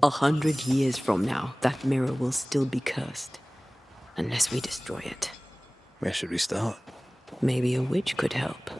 100 years from now, that mirror will still be cursed. Unless we destroy it. Where should we start? Maybe a witch could help.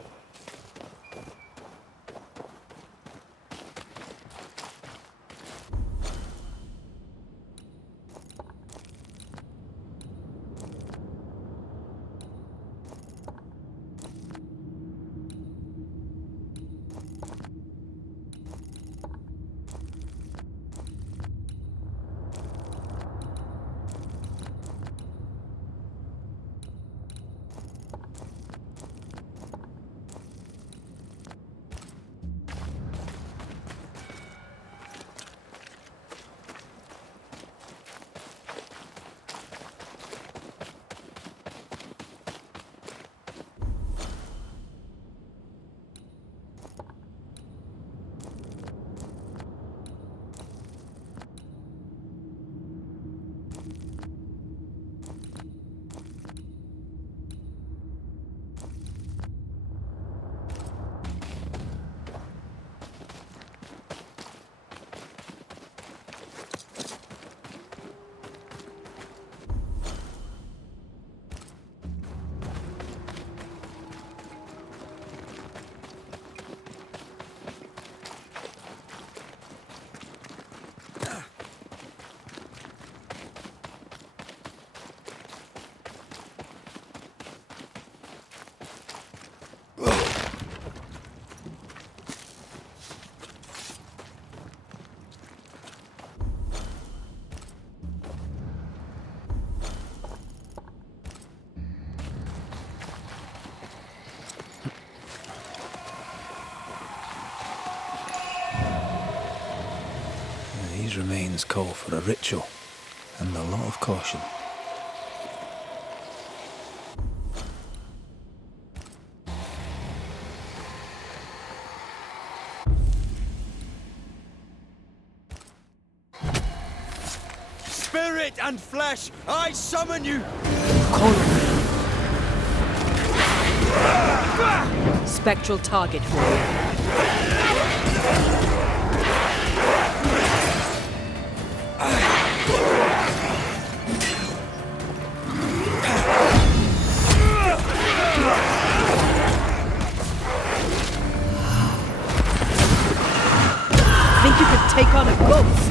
These remains call for a ritual and a lot of caution. Spirit and flesh, I summon you! Call me. Spectral target warrior. Think you could take on a ghost?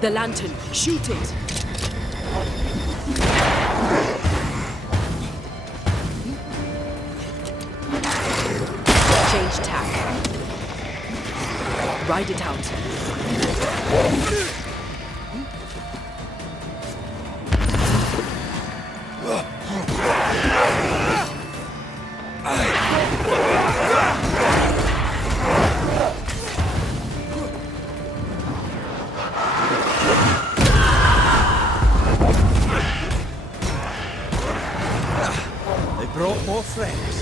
The lantern. Shoot it! Change tack. Ride it out. Brought more friends.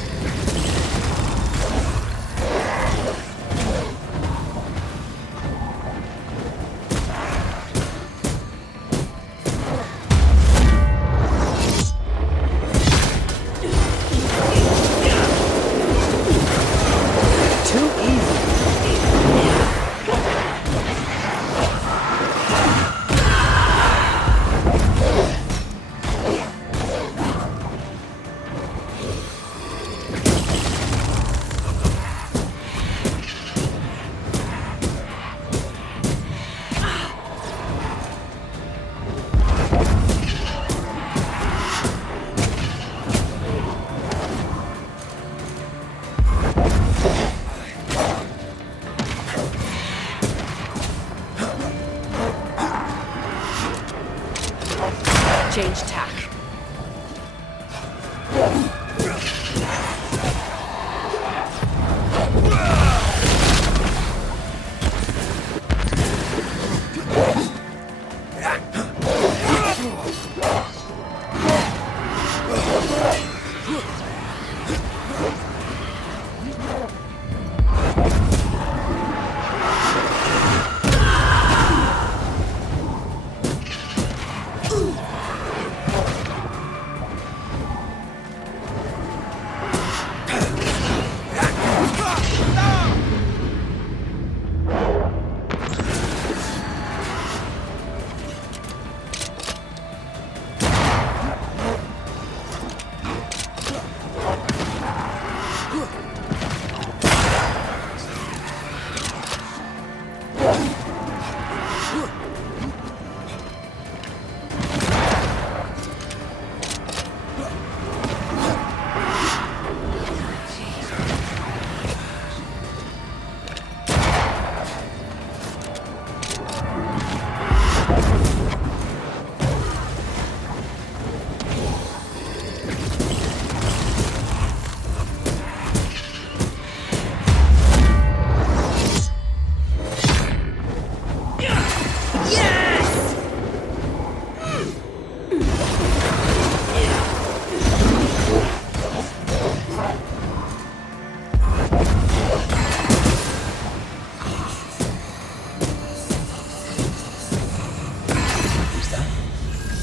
Change tack.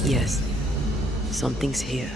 Yes, something's here.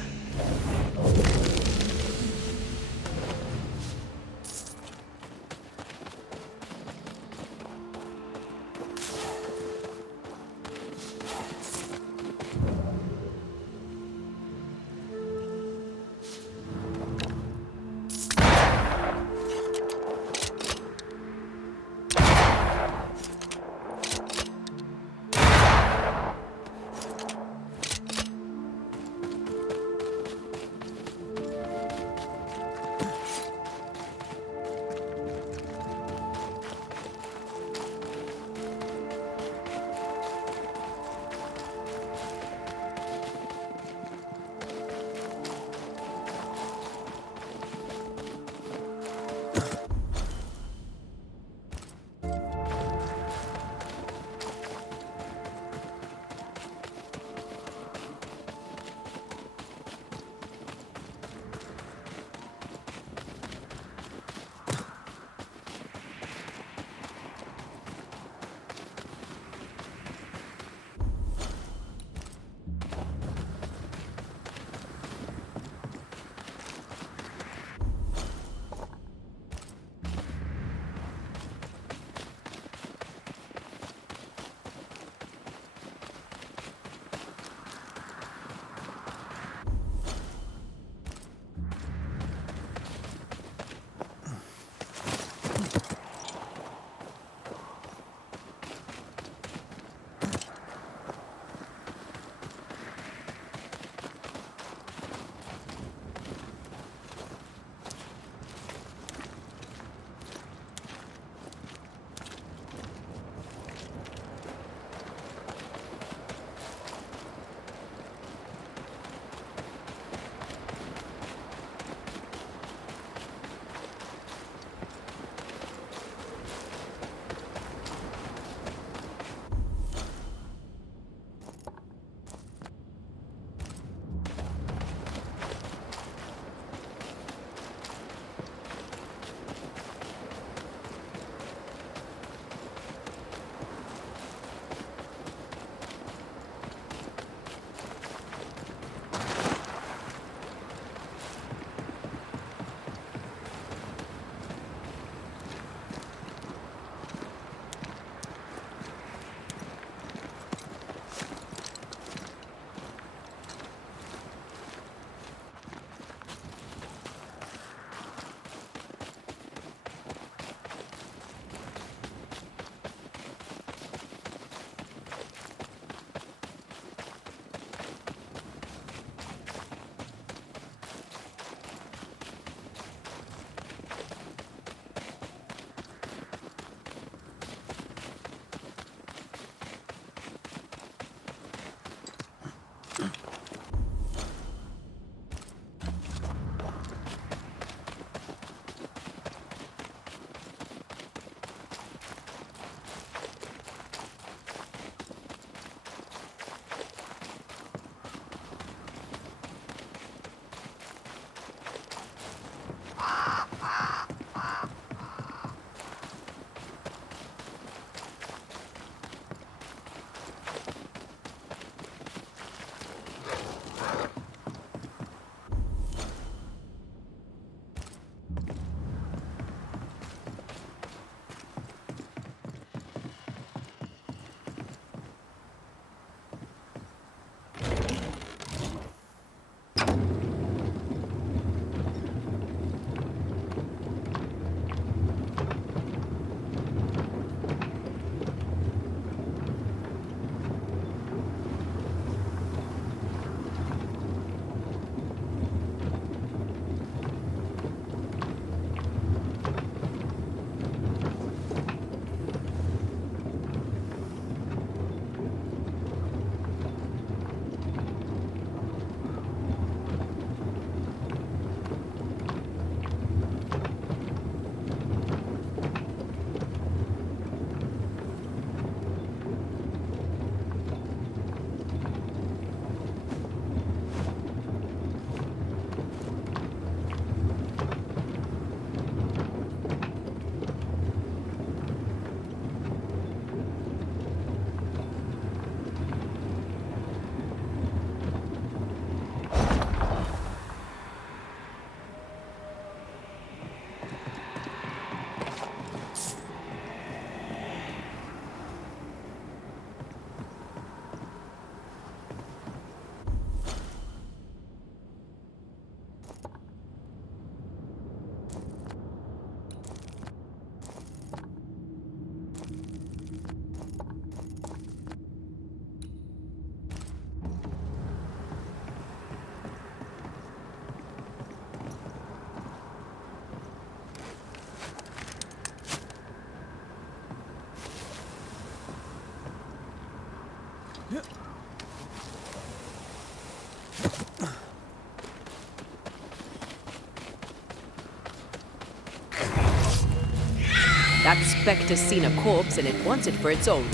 That specter's seen a corpse and it wants it for its own.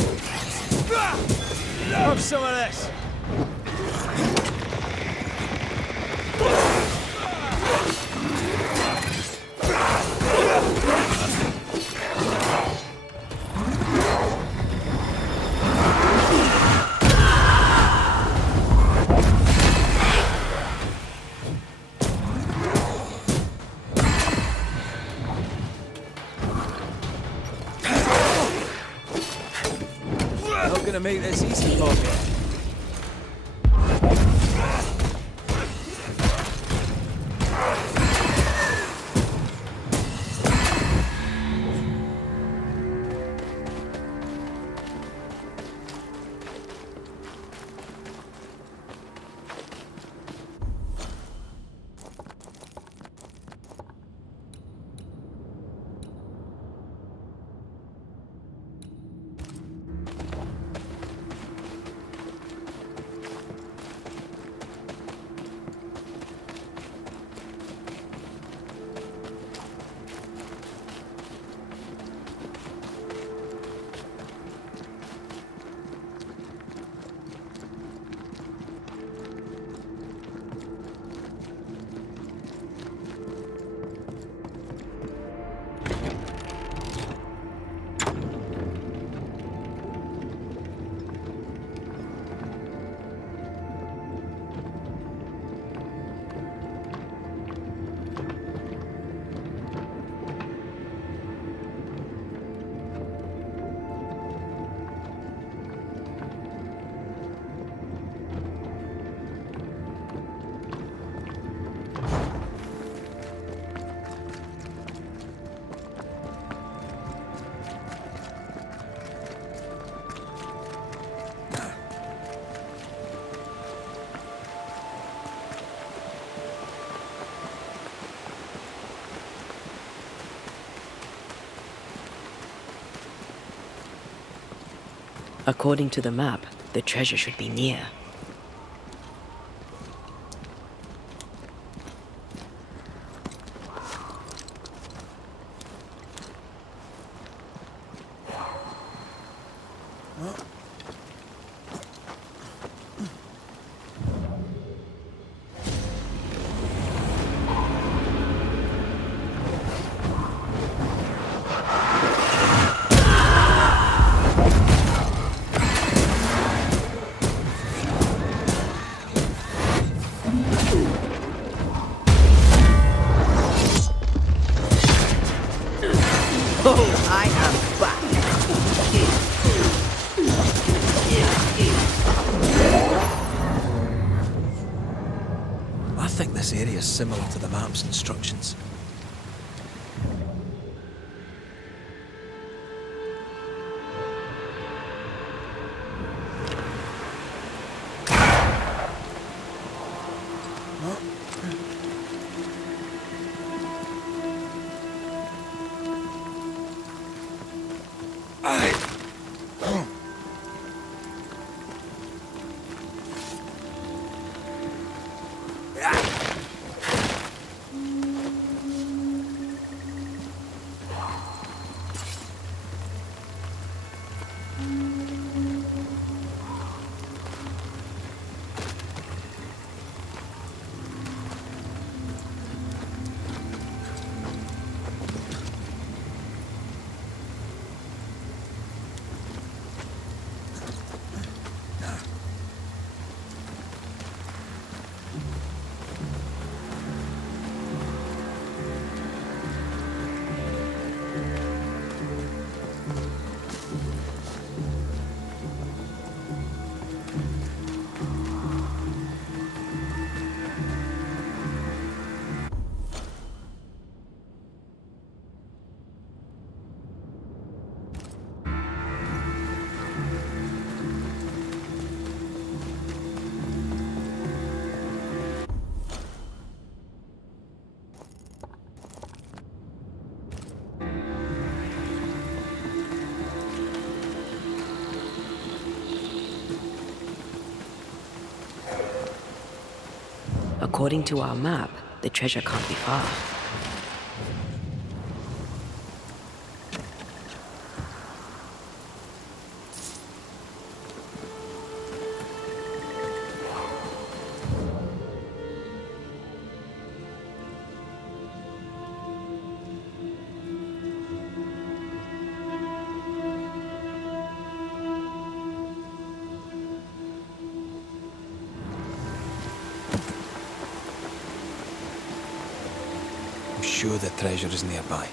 Have some of this! Not gonna make this easy for me. According to the map, the treasure should be near. Oh, I am back. I think this area is similar to the map's instructions. According to our map, the treasure can't be far. sure the treasure is nearby.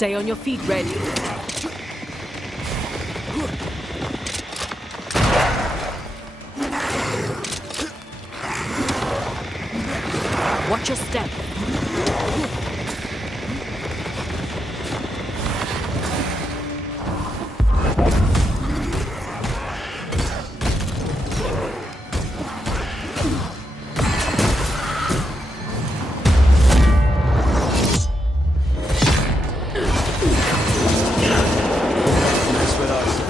Stay on your feet, Red. Watch your step. Mess with us.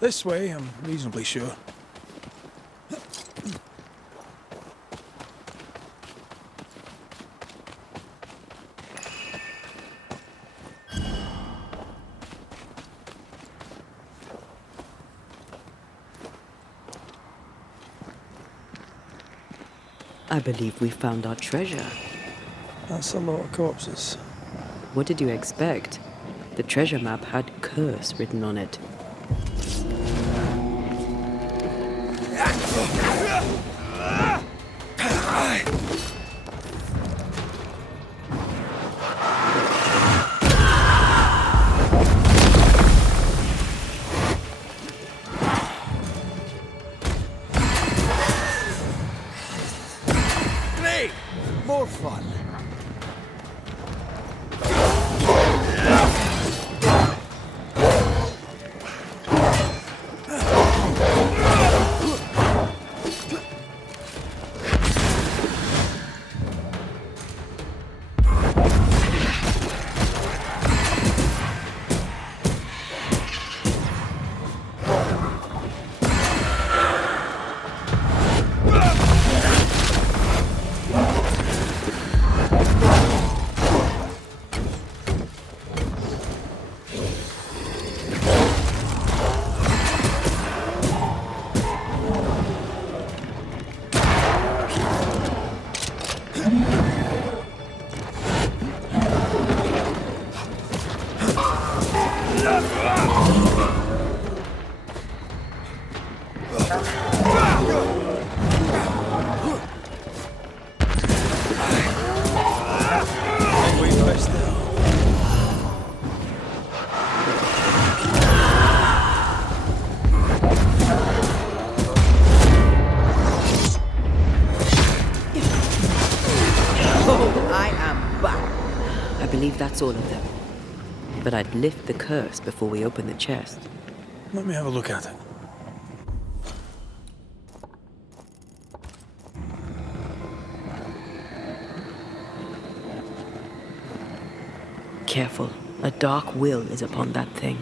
This way, I'm reasonably sure. I believe we found our treasure. That's a lot of corpses. What did you expect? The treasure map had curse written on it. believe that's all of them. But I'd lift the curse before we open the chest. Let me have a look at it. Careful. A dark will is upon that thing.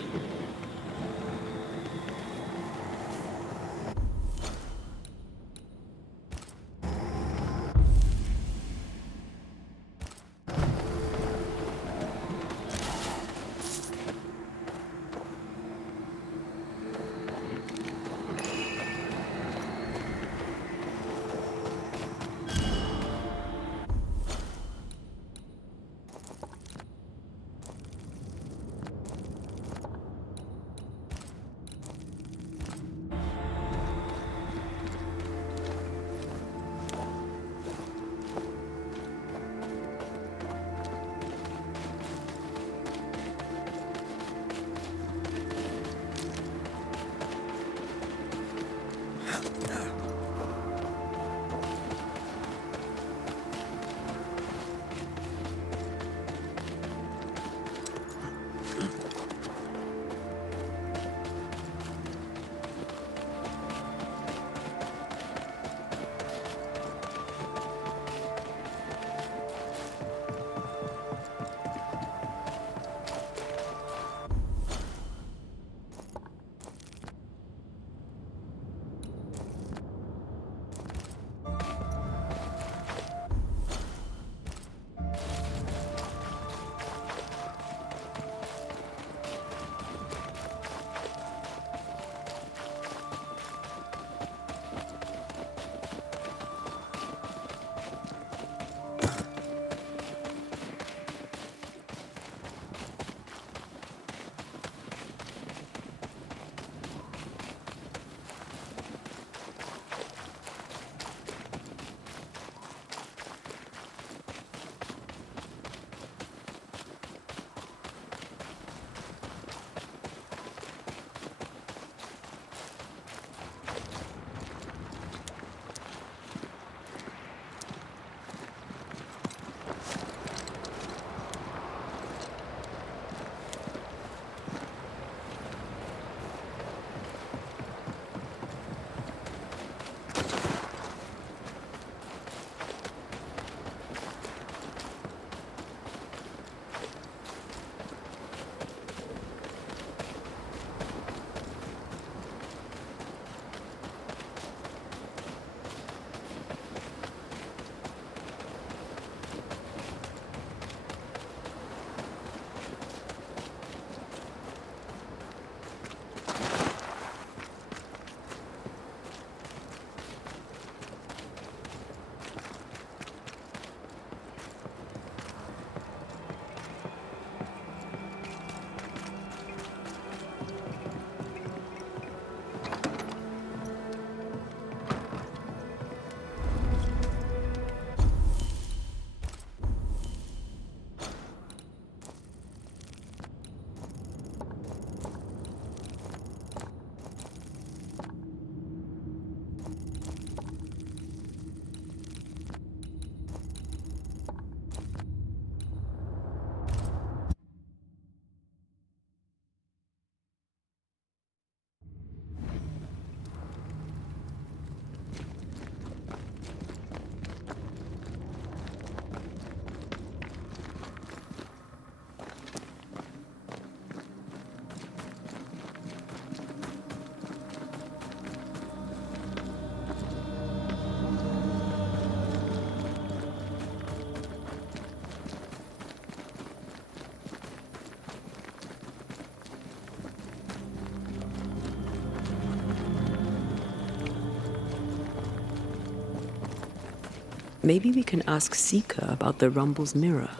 Maybe we can ask Seeker about the Rumble's mirror.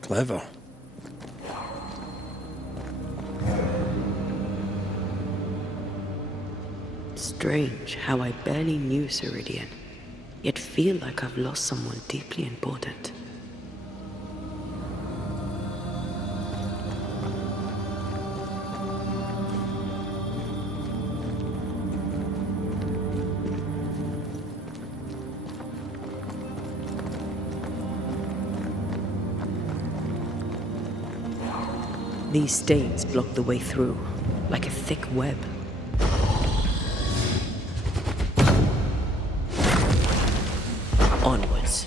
Clever. Strange how I barely knew Ceridian, yet feel like I've lost someone deeply important. These stains block the way through, like a thick web. Onwards.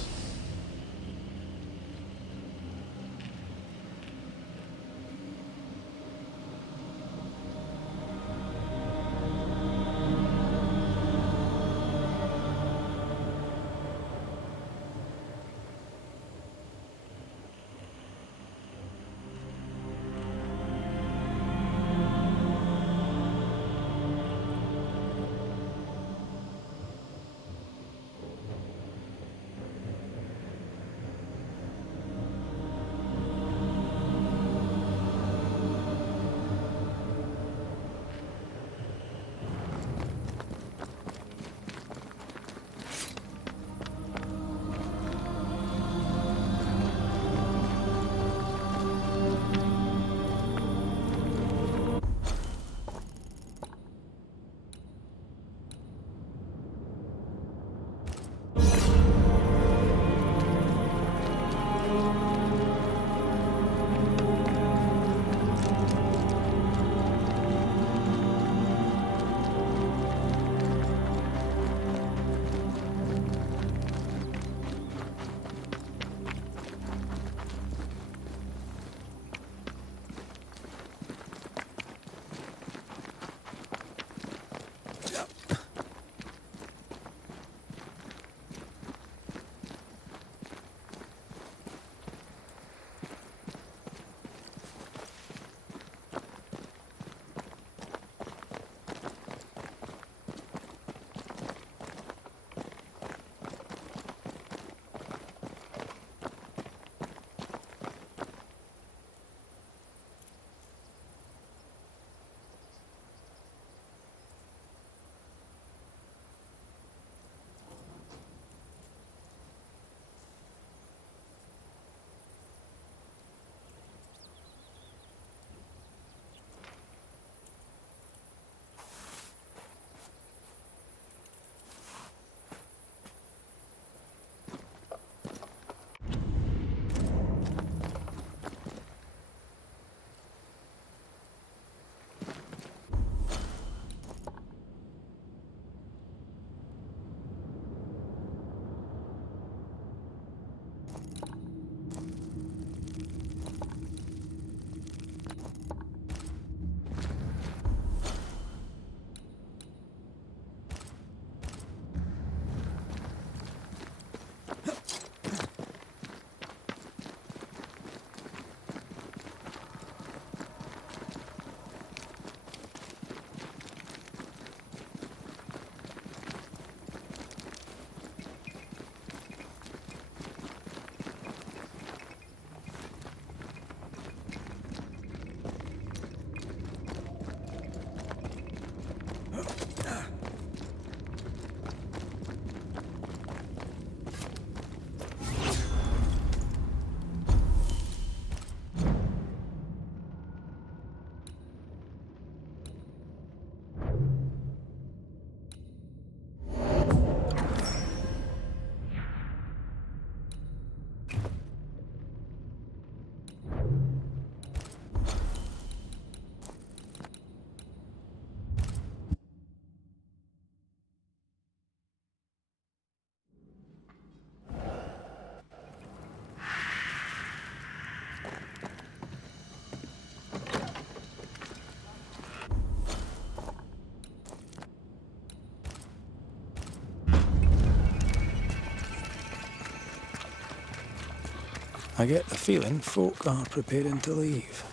I get the feeling folk are preparing to leave.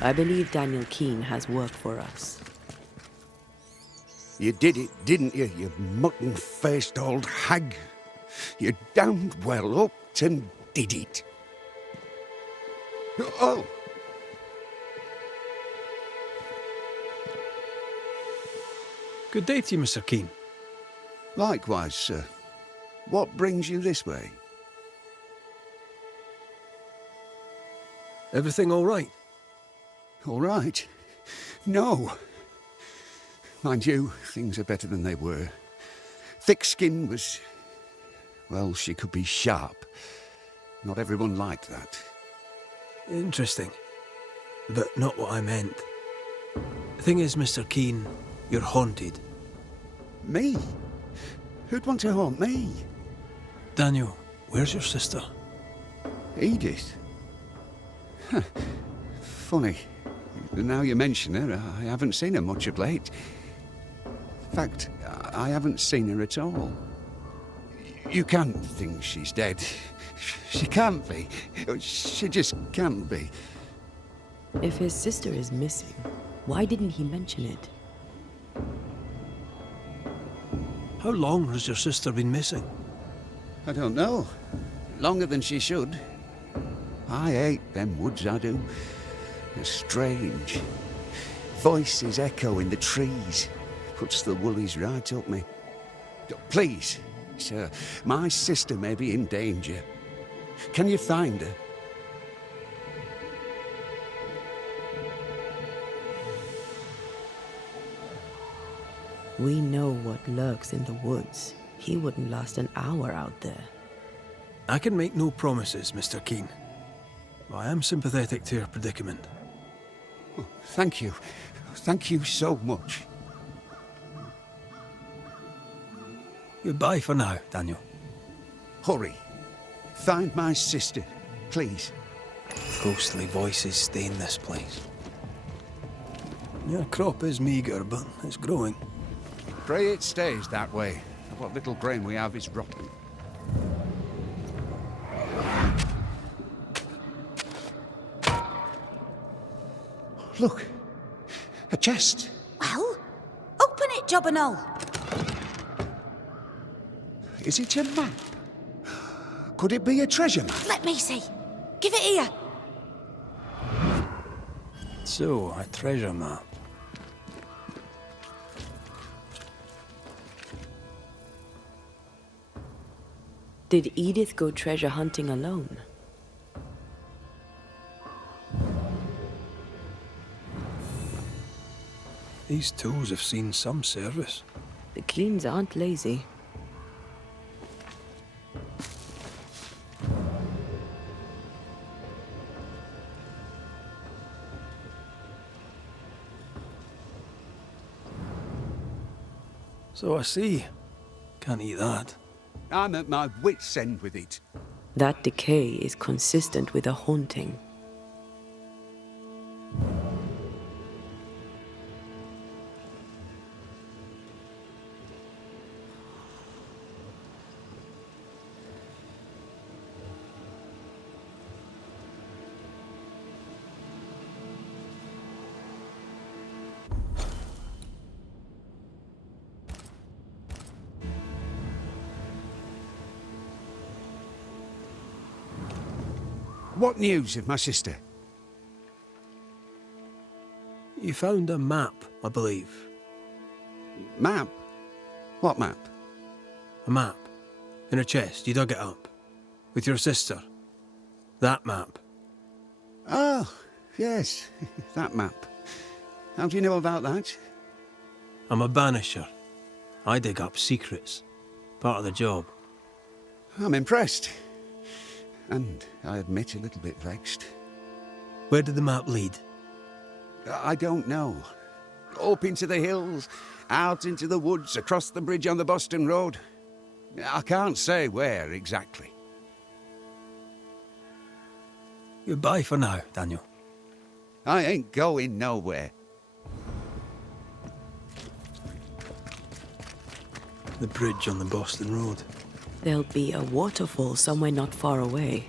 I believe Daniel Keane has work for us. You did it, didn't you, you mutton-faced old hag? You damned well upped and did it. Oh! Good day to you, Mr. Keane. Likewise, sir. What brings you this way? Everything all right? All right. No. Mind you, things are better than they were. Thick skin was... well, she could be sharp. Not everyone liked that. Interesting. But not what I meant. The thing is, Mr. Keane, you're haunted. Me? Who'd want to haunt me? Daniel, where's your sister? Edith? Huh. Funny. Now you mention her, I haven't seen her much of late. In fact, I haven't seen her at all. You can't think she's dead. She can't be. She just can't be. If his sister is missing, why didn't he mention it? How long has your sister been missing? I don't know. Longer than she should. I hate them woods, I do. They're strange. Voices echo in the trees. Puts the woolies right up me. Please, sir, my sister may be in danger. Can you find her? We know what lurks in the woods. He wouldn't last an hour out there. I can make no promises, Mr. Keane. I am sympathetic to your predicament. Oh, thank you. Thank you so much. Goodbye for now, Daniel. Hurry. Find my sister, please. Ghostly voices stain this place. Your crop is meagre, but it's growing. Pray it stays that way. What little grain we have is rotten. Look, a chest. Well, open it, Job and all. Is it a map? Could it be a treasure map? Let me see. Give it here. So, a treasure map. Did Edith go treasure hunting alone? These tools have seen some service. The Keens aren't lazy. So I see. Can't eat that. I'm at my wit's end with it. That decay is consistent with a haunting. What news of my sister? You found a map, I believe. Map? What map? A map. In a chest, you dug it up. With your sister. That map. Oh, yes, that map. How do you know about that? I'm a banisher. I dig up secrets. Part of the job. I'm impressed. And I admit a little bit vexed. Where did the map lead? I don't know. Up into the hills, out into the woods, across the bridge on the Boston Road. I can't say where exactly. Goodbye for now, Daniel. I ain't going nowhere. The bridge on the Boston Road. There'll be a waterfall somewhere not far away.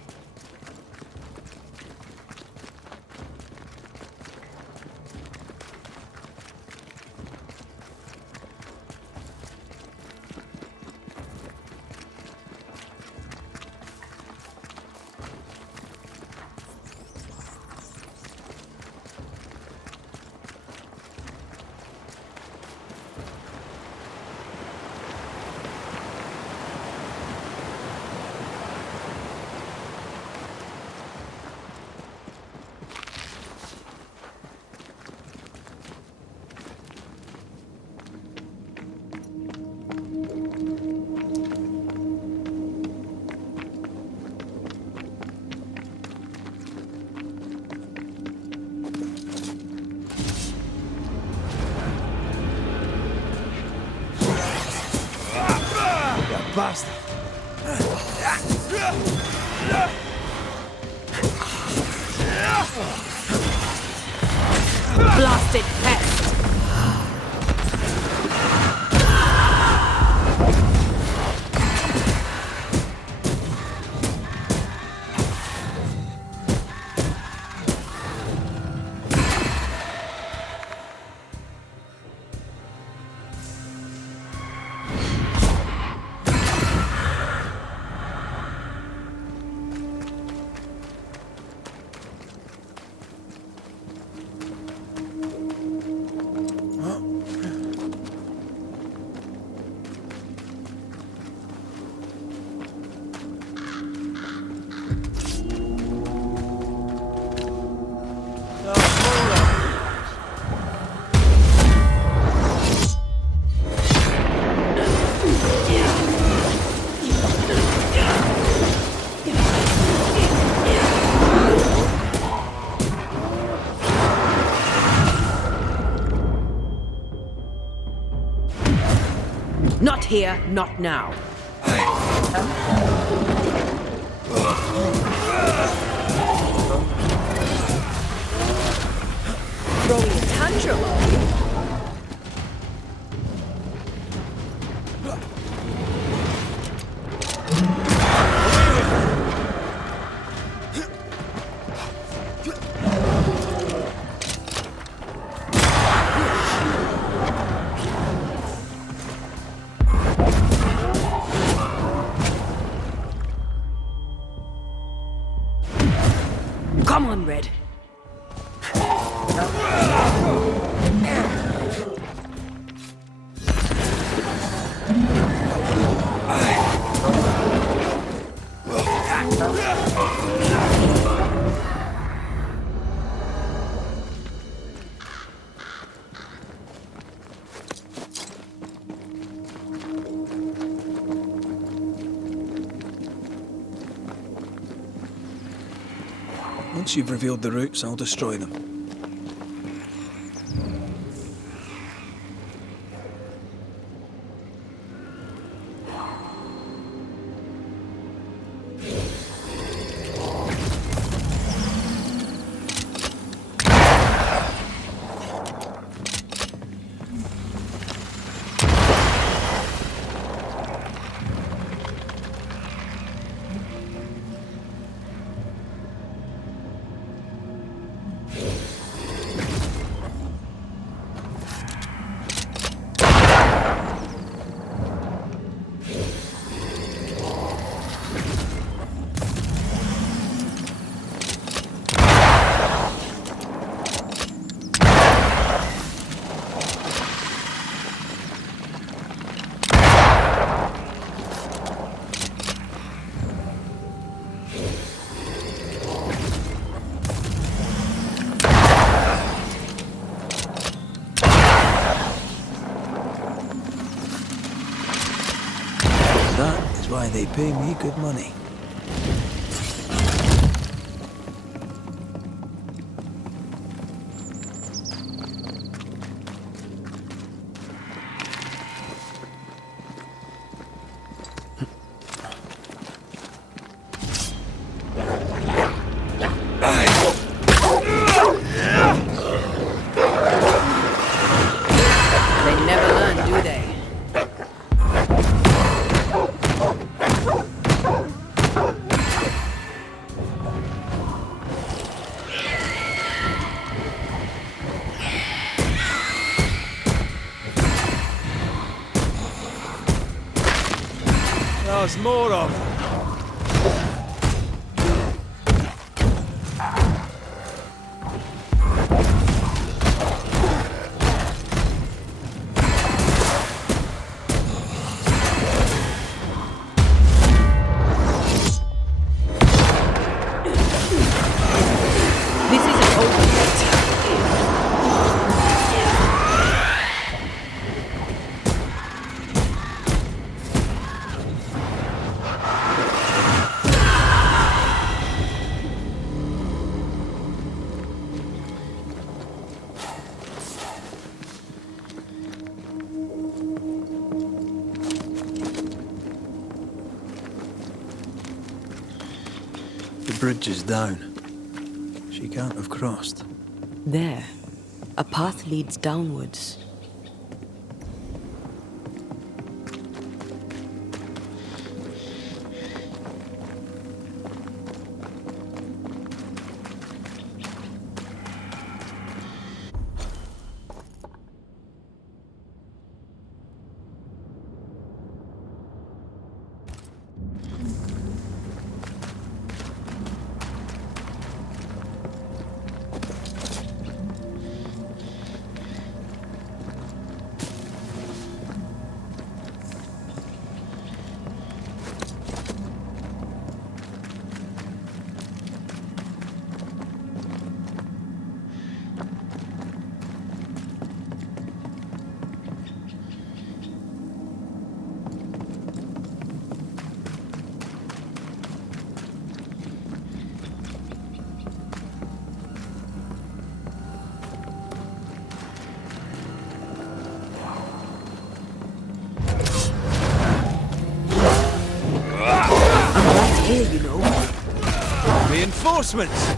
bastard! Blasted pest! Not here, not now. Throwing a tantrum, are you? Come on, Red. Once you've revealed the roots, I'll destroy them. That is why they pay me good money. They never learn, do they? There's more of them. This isn't over yet. bridge is down. She can't have crossed. There, a path leads downwards. Here, you know. Reinforcements!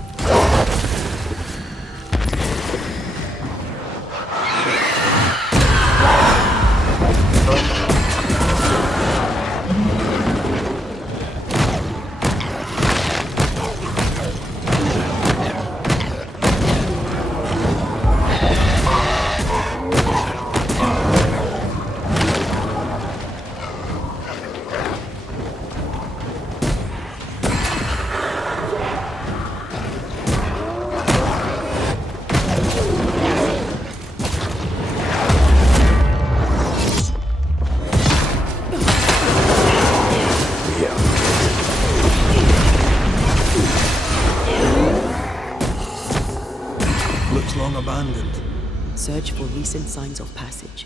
Looks long abandoned. Search for recent signs of passage.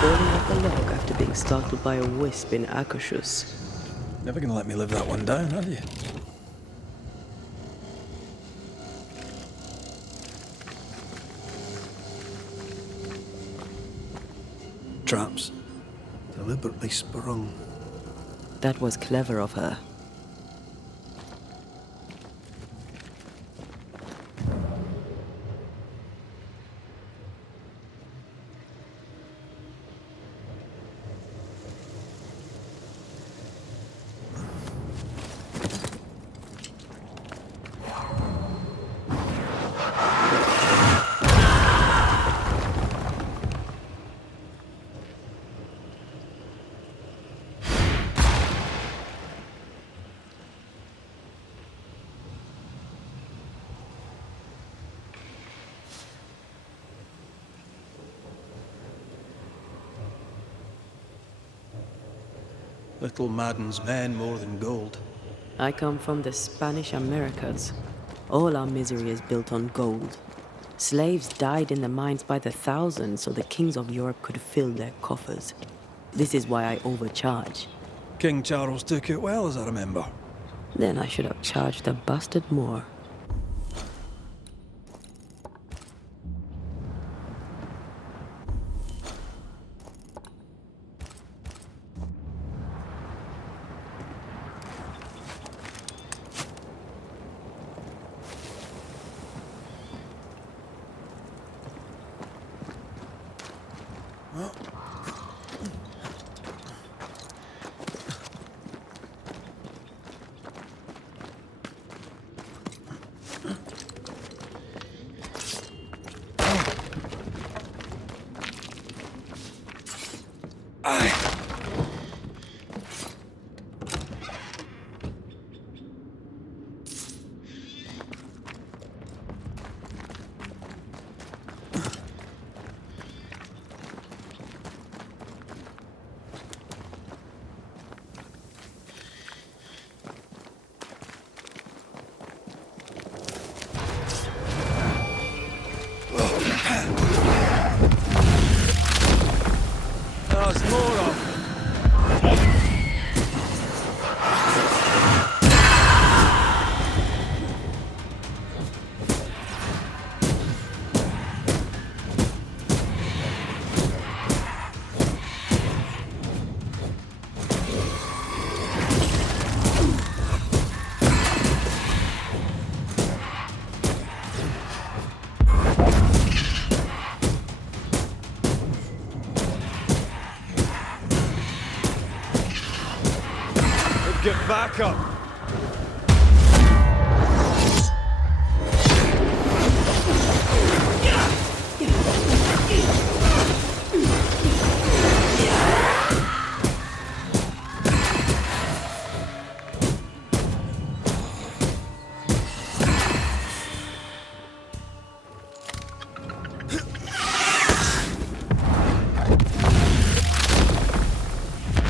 Falling off the log after being startled by a wisp in Akashus. Never gonna let me live that one down, are you? Traps. Deliberately sprung. That was clever of her. Little maddens men more than gold. I come from the Spanish Americas. All our misery is built on gold. Slaves died in the mines by the thousands so the kings of Europe could fill their coffers. This is why I overcharge. King Charles took it well, as I remember. Then I should have charged the bastard more. There's more of them. Get back up!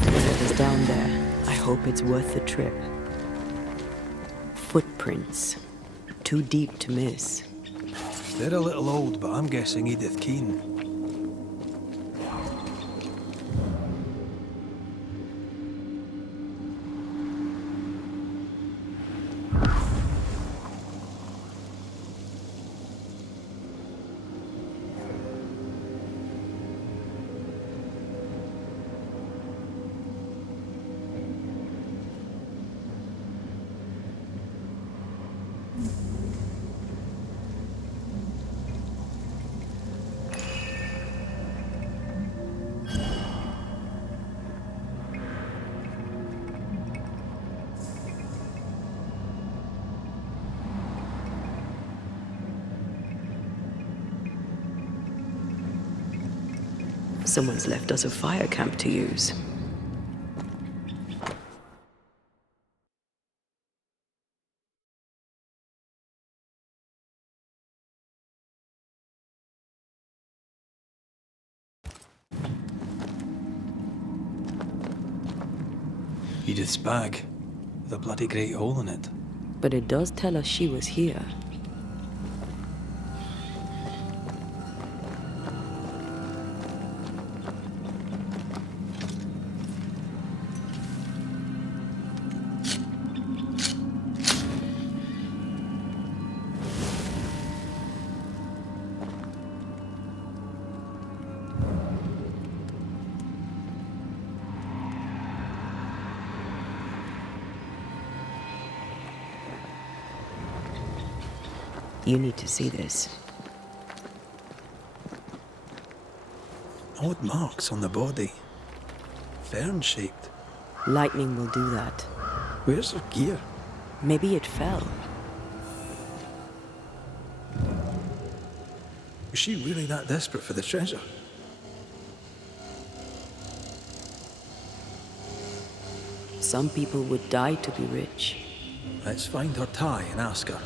Whatever's down there, I hope it's worth the trip. Footprints. Too deep to miss. They're a little old, but I'm guessing Edith Keane. Someone's left us a fire camp to use. Edith's bag, with a bloody great hole in it. But it does tell us she was here. You need to see this. Odd marks on the body. Fern-shaped. Lightning will do that. Where's her gear? Maybe it fell. Was she really that desperate for the treasure? Some people would die to be rich. Let's find her tie and ask her.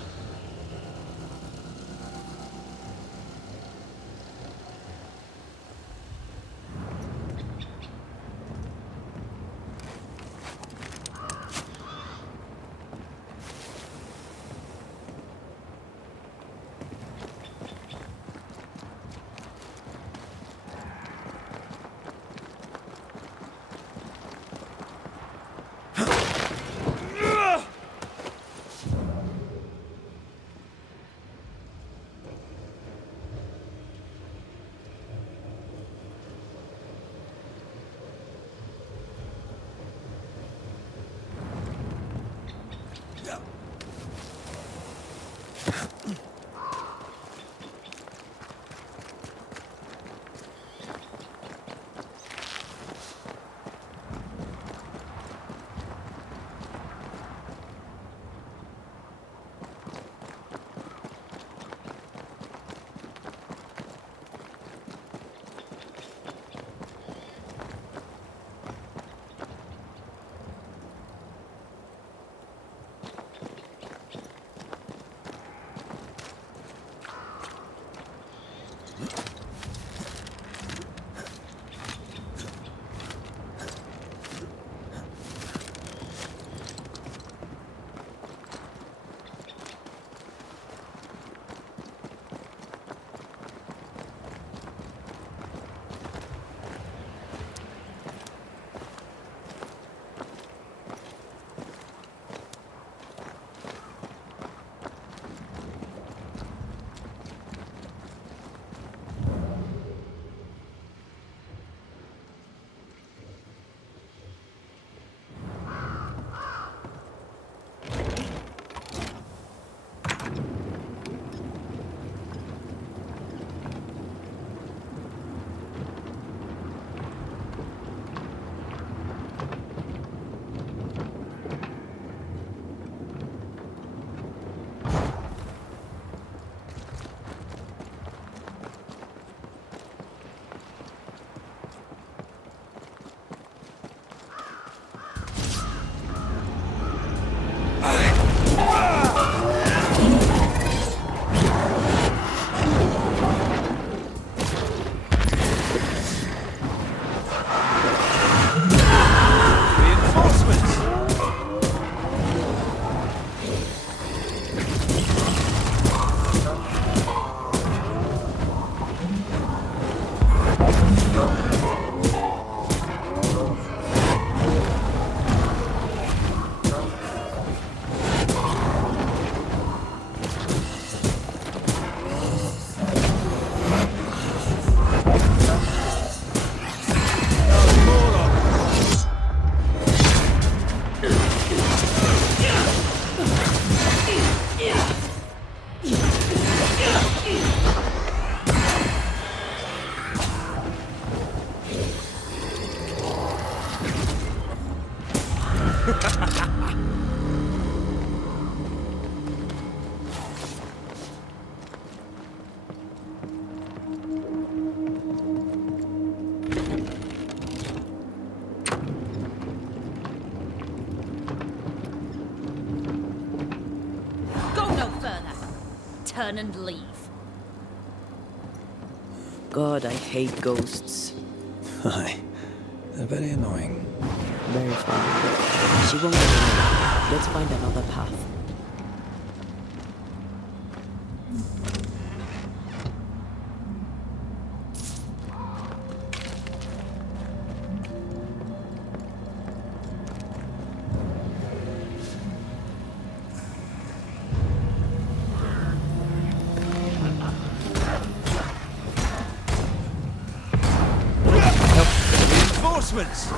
Go no further. Turn and leave. God, I hate ghosts. Aye. They're very annoying. Very funny. She won't get away. Let's find another path. Reinforcements!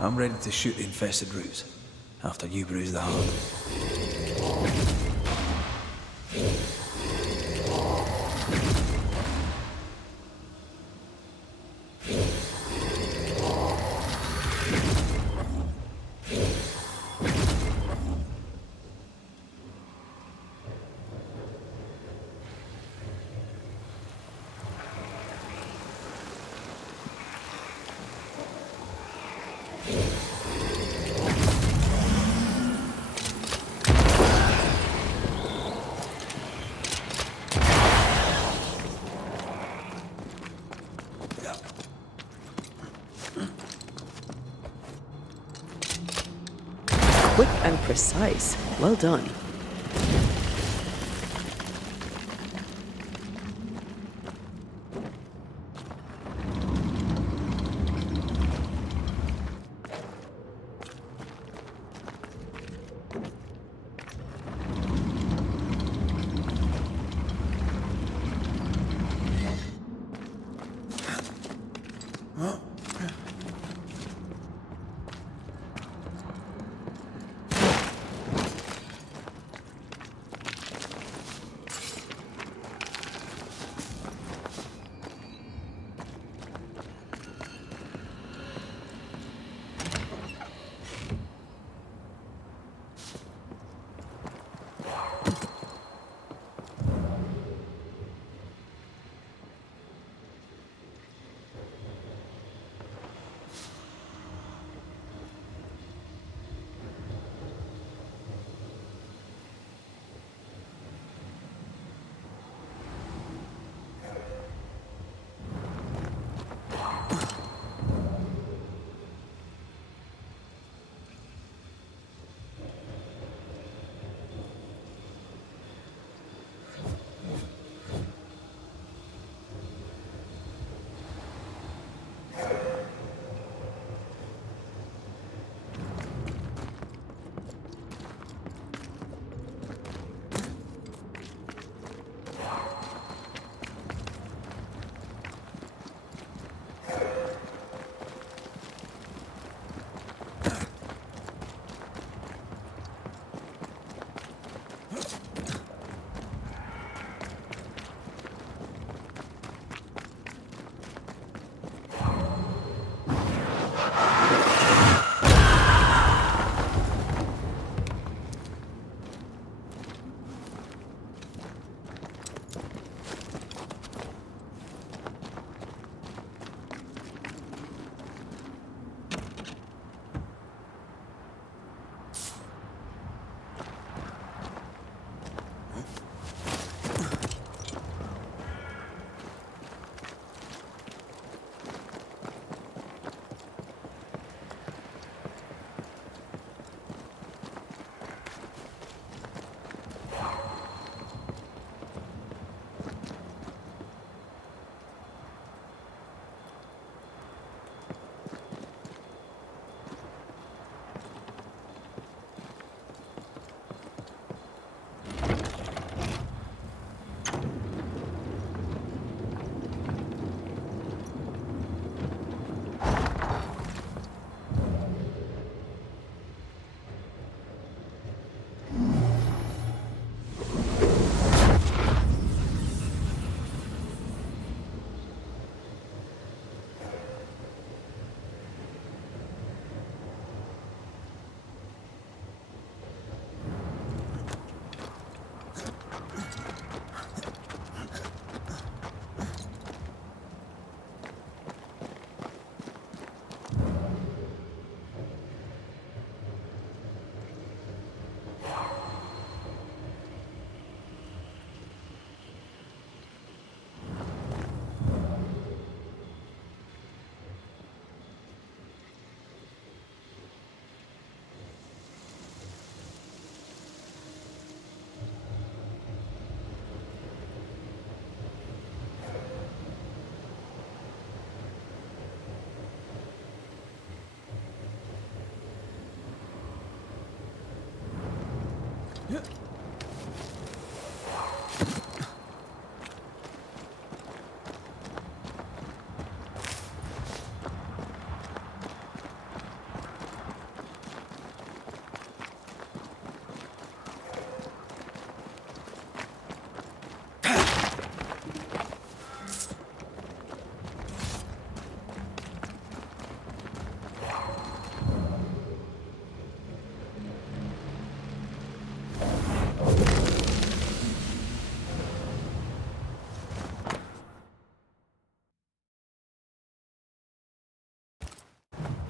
I'm ready to shoot the infested roots, after you bruise the heart. Quick and precise. Well done.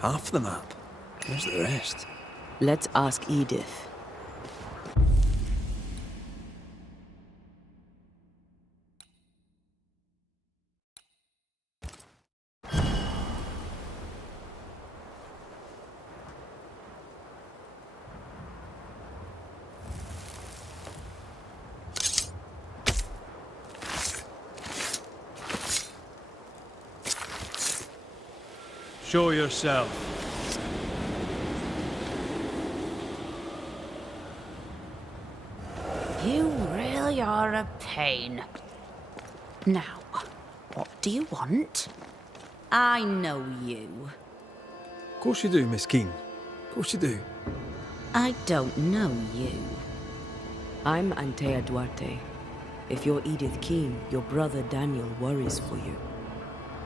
Half the map. Where's the rest? Let's ask Edith. Show yourself. You really are a pain. Now, what do you want? I know you. Of course you do, Miss Keane. Of course you do. I don't know you. I'm Antea Duarte. If you're Edith Keane, your brother Daniel worries for you.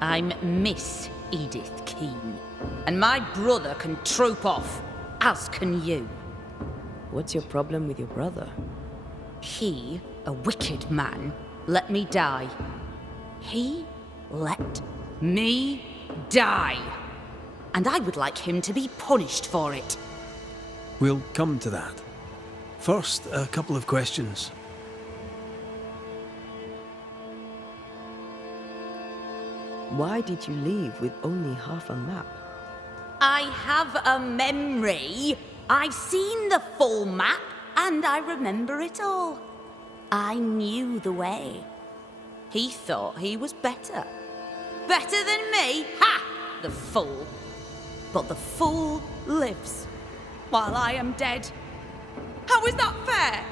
I'm Miss Edith Keane. And my brother can troop off, as can you. What's your problem with your brother? He, a wicked man, let me die. He let me die. And I would like him to be punished for it. We'll come to that. First, a couple of questions. Why did you leave with only half a map? I have a memory. I've seen the full map, and I remember it all. I knew the way. He thought he was better. Better than me? Ha! The fool. But the fool lives, while I am dead. How is that fair?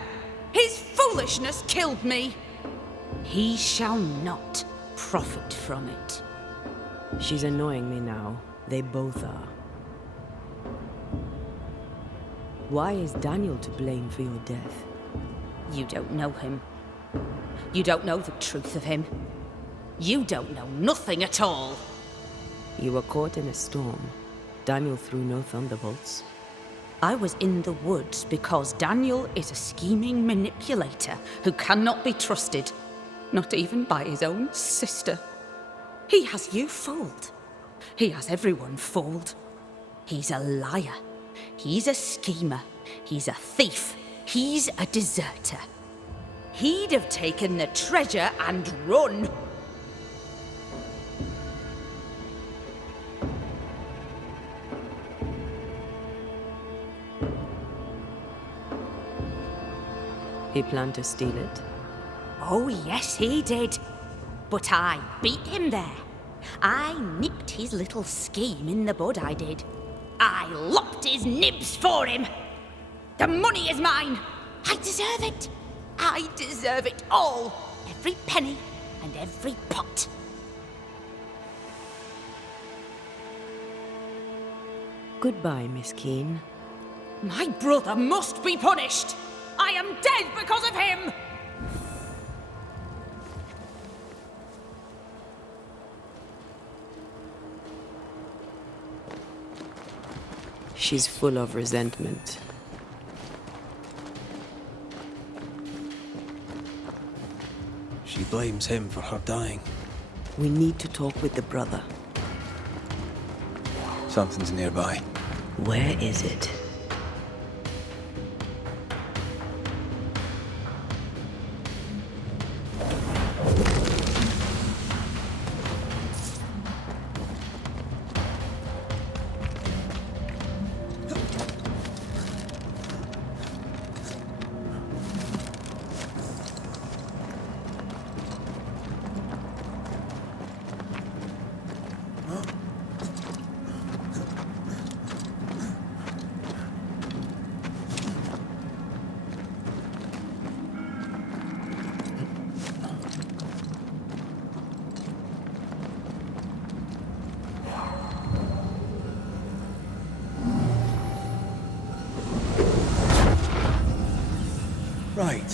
His foolishness killed me. He shall not profit from it. She's annoying me now. They both are. Why is Daniel to blame for your death? You don't know him. You don't know the truth of him. You don't know nothing at all. You were caught in a storm. Daniel threw no thunderbolts. I was in the woods because Daniel is a scheming manipulator who cannot be trusted, not even by his own sister. He has you fooled. He has everyone fooled. He's a liar. He's a schemer. He's a thief. He's a deserter. He'd have taken the treasure and run. He planned to steal it. Oh, yes, he did. But I beat him there. I nipped his little scheme in the bud, I did. I lopped his nibs for him. The money is mine. I deserve it. I deserve it all. Every penny and every pot. Goodbye, Miss Keane. My brother must be punished. I am dead because of him. She's full of resentment. She blames him for her dying. We need to talk with the brother. Something's nearby. Where is it? Right.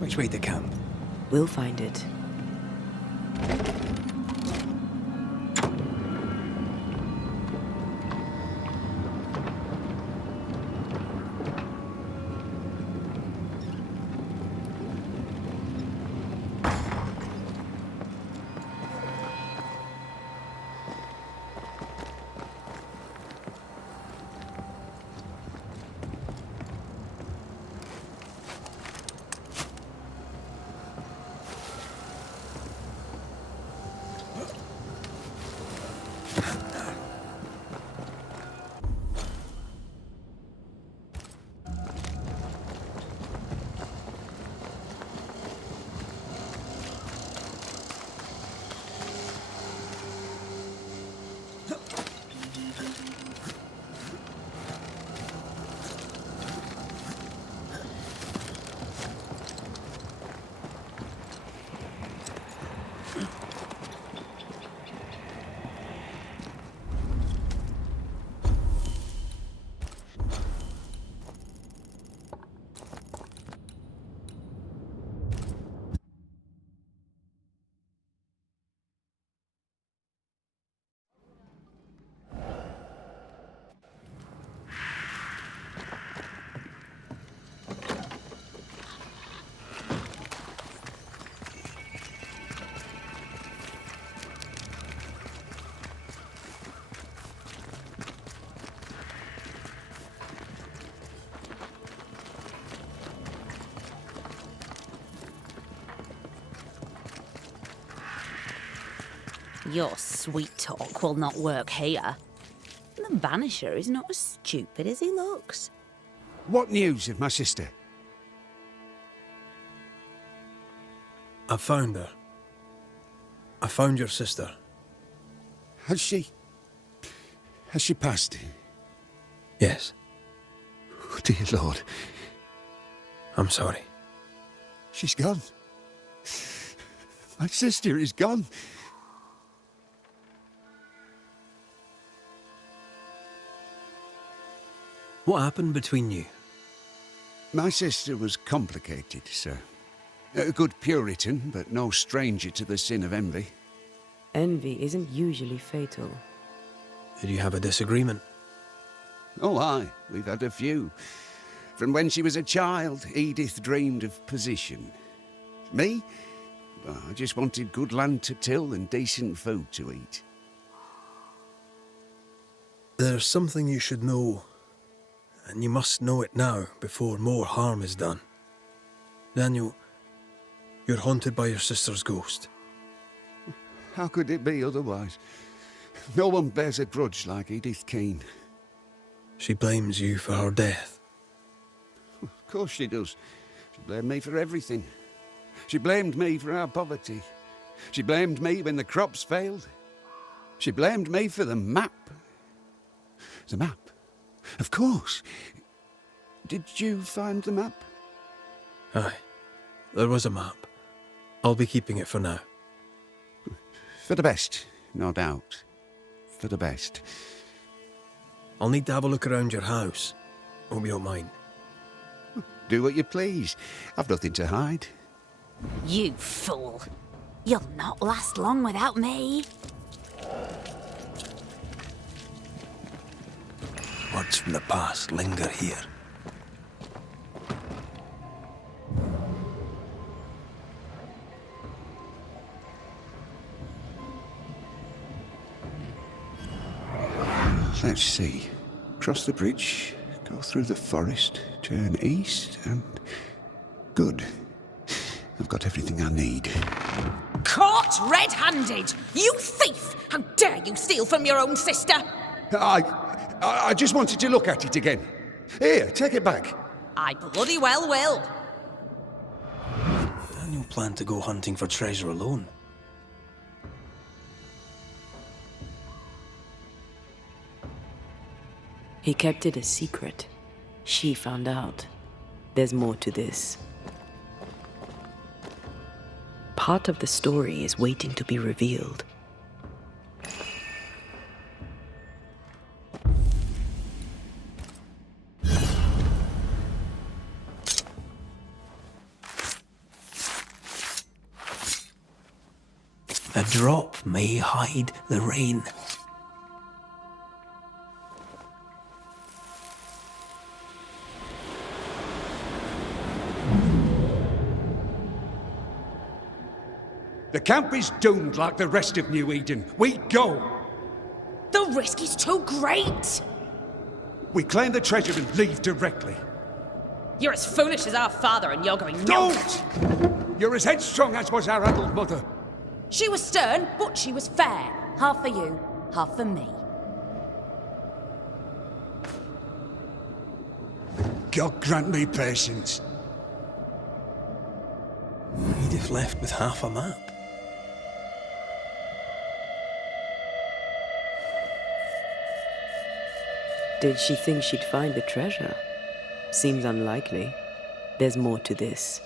Which way to camp? We'll find it. Your sweet talk will not work here. The Banisher is not as stupid as he looks. What news of my sister? I found her. I found your sister. Has she passed? Yes. Oh, dear Lord. I'm sorry. She's gone. My sister is gone. What happened between you? My sister was complicated, sir. A good Puritan, but no stranger to the sin of envy. Envy isn't usually fatal. Did you have a disagreement? Oh, aye. We've had a few. From when she was a child, Edith dreamed of position. Me? Well, I just wanted good land to till and decent food to eat. There's something you should know, and you must know it now before more harm is done. Daniel, you're haunted by your sister's ghost. How could it be otherwise? No one bears a grudge like Edith Keane. She blames you for her death. Of course she does. She blamed me for everything. She blamed me for our poverty. She blamed me when the crops failed. She blamed me for the map. The map? Of course. Did you find the map? Aye, there was a map. I'll be keeping it for now. For the best, no doubt. For the best. I'll need to have a look around your house. Hope you don't mind. Do what you please. I've nothing to hide. You fool. You'll not last long without me. Words from the past linger here. Let's see. Cross the bridge, go through the forest, turn east, and... Good. I've got everything I need. Caught red-handed! You thief! How dare you steal from your own sister? I just wanted to look at it again. Here, take it back. I bloody well will. Daniel planned to go hunting for treasure alone. He kept it a secret. She found out. There's more to this. Part of the story is waiting to be revealed. A drop may hide the rain. The camp is doomed like the rest of New Eden. We go! The risk is too great! We claim the treasure and leave directly. You're as foolish as our father and you're going nowhere. Don't! You're as headstrong as was our adult mother. She was stern, but she was fair. Half for you, half for me. God grant me patience. Edith left with half a map. Did she think she'd find the treasure? Seems unlikely. There's more to this.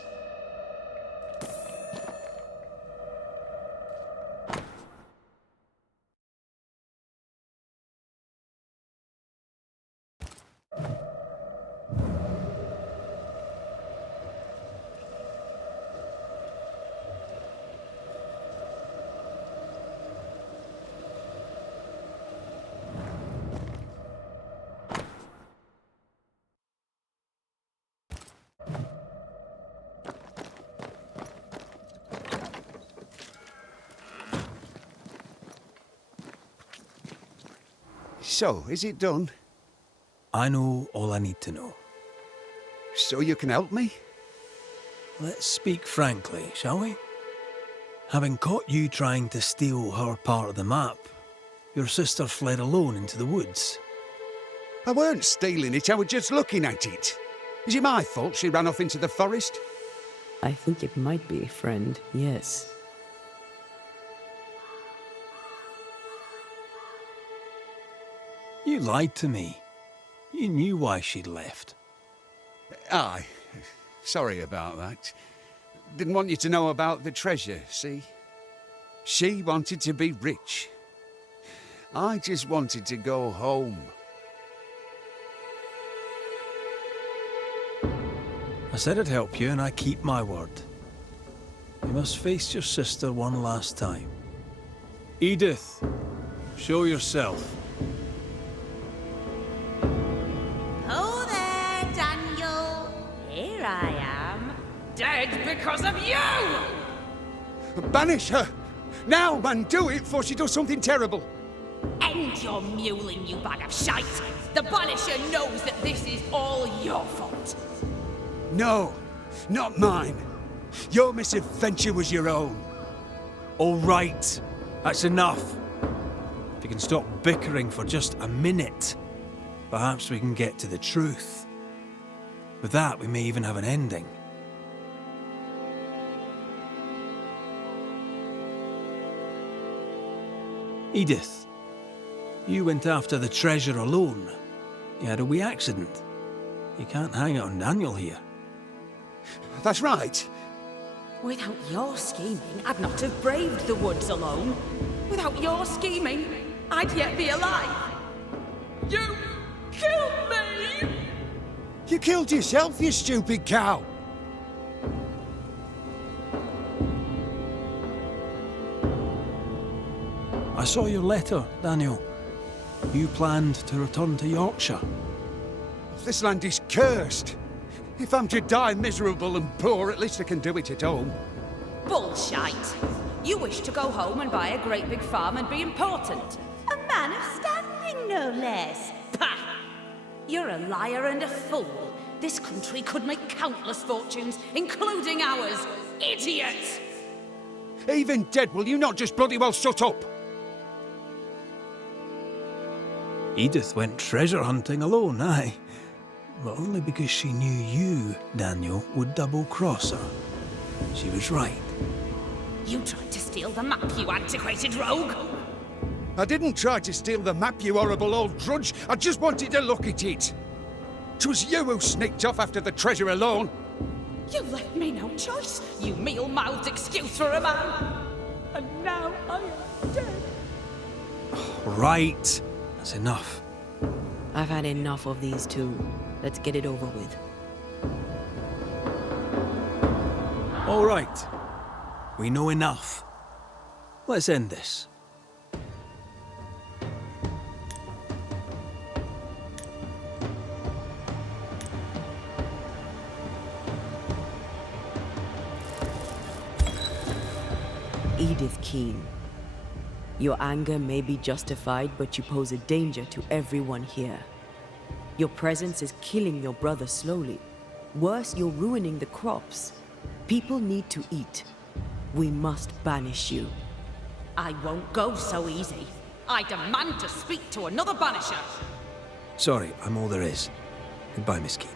So, is it done? I know all I need to know. So you can help me? Let's speak frankly, shall we? Having caught you trying to steal her part of the map, your sister fled alone into the woods. I weren't stealing it, I was just looking at it. Is it my fault she ran off into the forest? I think it might be, friend, yes. You lied to me. You knew why she'd left. Aye. Sorry about that. Didn't want you to know about the treasure, see? She wanted to be rich. I just wanted to go home. I said I'd help you, and I keep my word. You must face your sister one last time. Edith, show yourself. Oh there, Daniel. Here I am. Dead because of you! Banish her! Now, man, do it before she does something terrible. End your mewling, you bag of shite! The Banisher knows that this is all your fault. No, not mine. Your misadventure was your own. All right, that's enough. If you can stop bickering for just a minute, perhaps we can get to the truth. With that, we may even have an ending. Edith, you went after the treasure alone. You had a wee accident. You can't hang it on Daniel here. That's right. Without your scheming, I'd not have braved the woods alone. Without your scheming, I'd yet be alive. You killed me! You killed yourself, you stupid cow. I saw your letter, Daniel. You planned to return to Yorkshire. This land is cursed. If I'm to die miserable and poor, at least I can do it at home. Bullshite! You wish to go home and buy a great big farm and be important. A man of standing, no less. Pah! You're a liar and a fool. This country could make countless fortunes, including ours. Idiot! Even dead, will you not just bloody well shut up? Edith went treasure hunting alone, aye. But only because she knew you, Daniel, would double-cross her. She was right. You tried to steal the map, you antiquated rogue! I didn't try to steal the map, you horrible old drudge. I just wanted to look at it. 'Twas you who sneaked off after the treasure alone. You left me no choice, you meal-mouthed excuse for a man. And now I am dead. Right. That's enough. I've had enough of these two. Let's get it over with. All right. We know enough. Let's end this. Edith Keane. Your anger may be justified, but you pose a danger to everyone here. Your presence is killing your brother slowly. Worse, you're ruining the crops. People need to eat. We must banish you. I won't go so easy. I demand to speak to another Banisher. Sorry, I'm all there is. Goodbye, Miss Keane.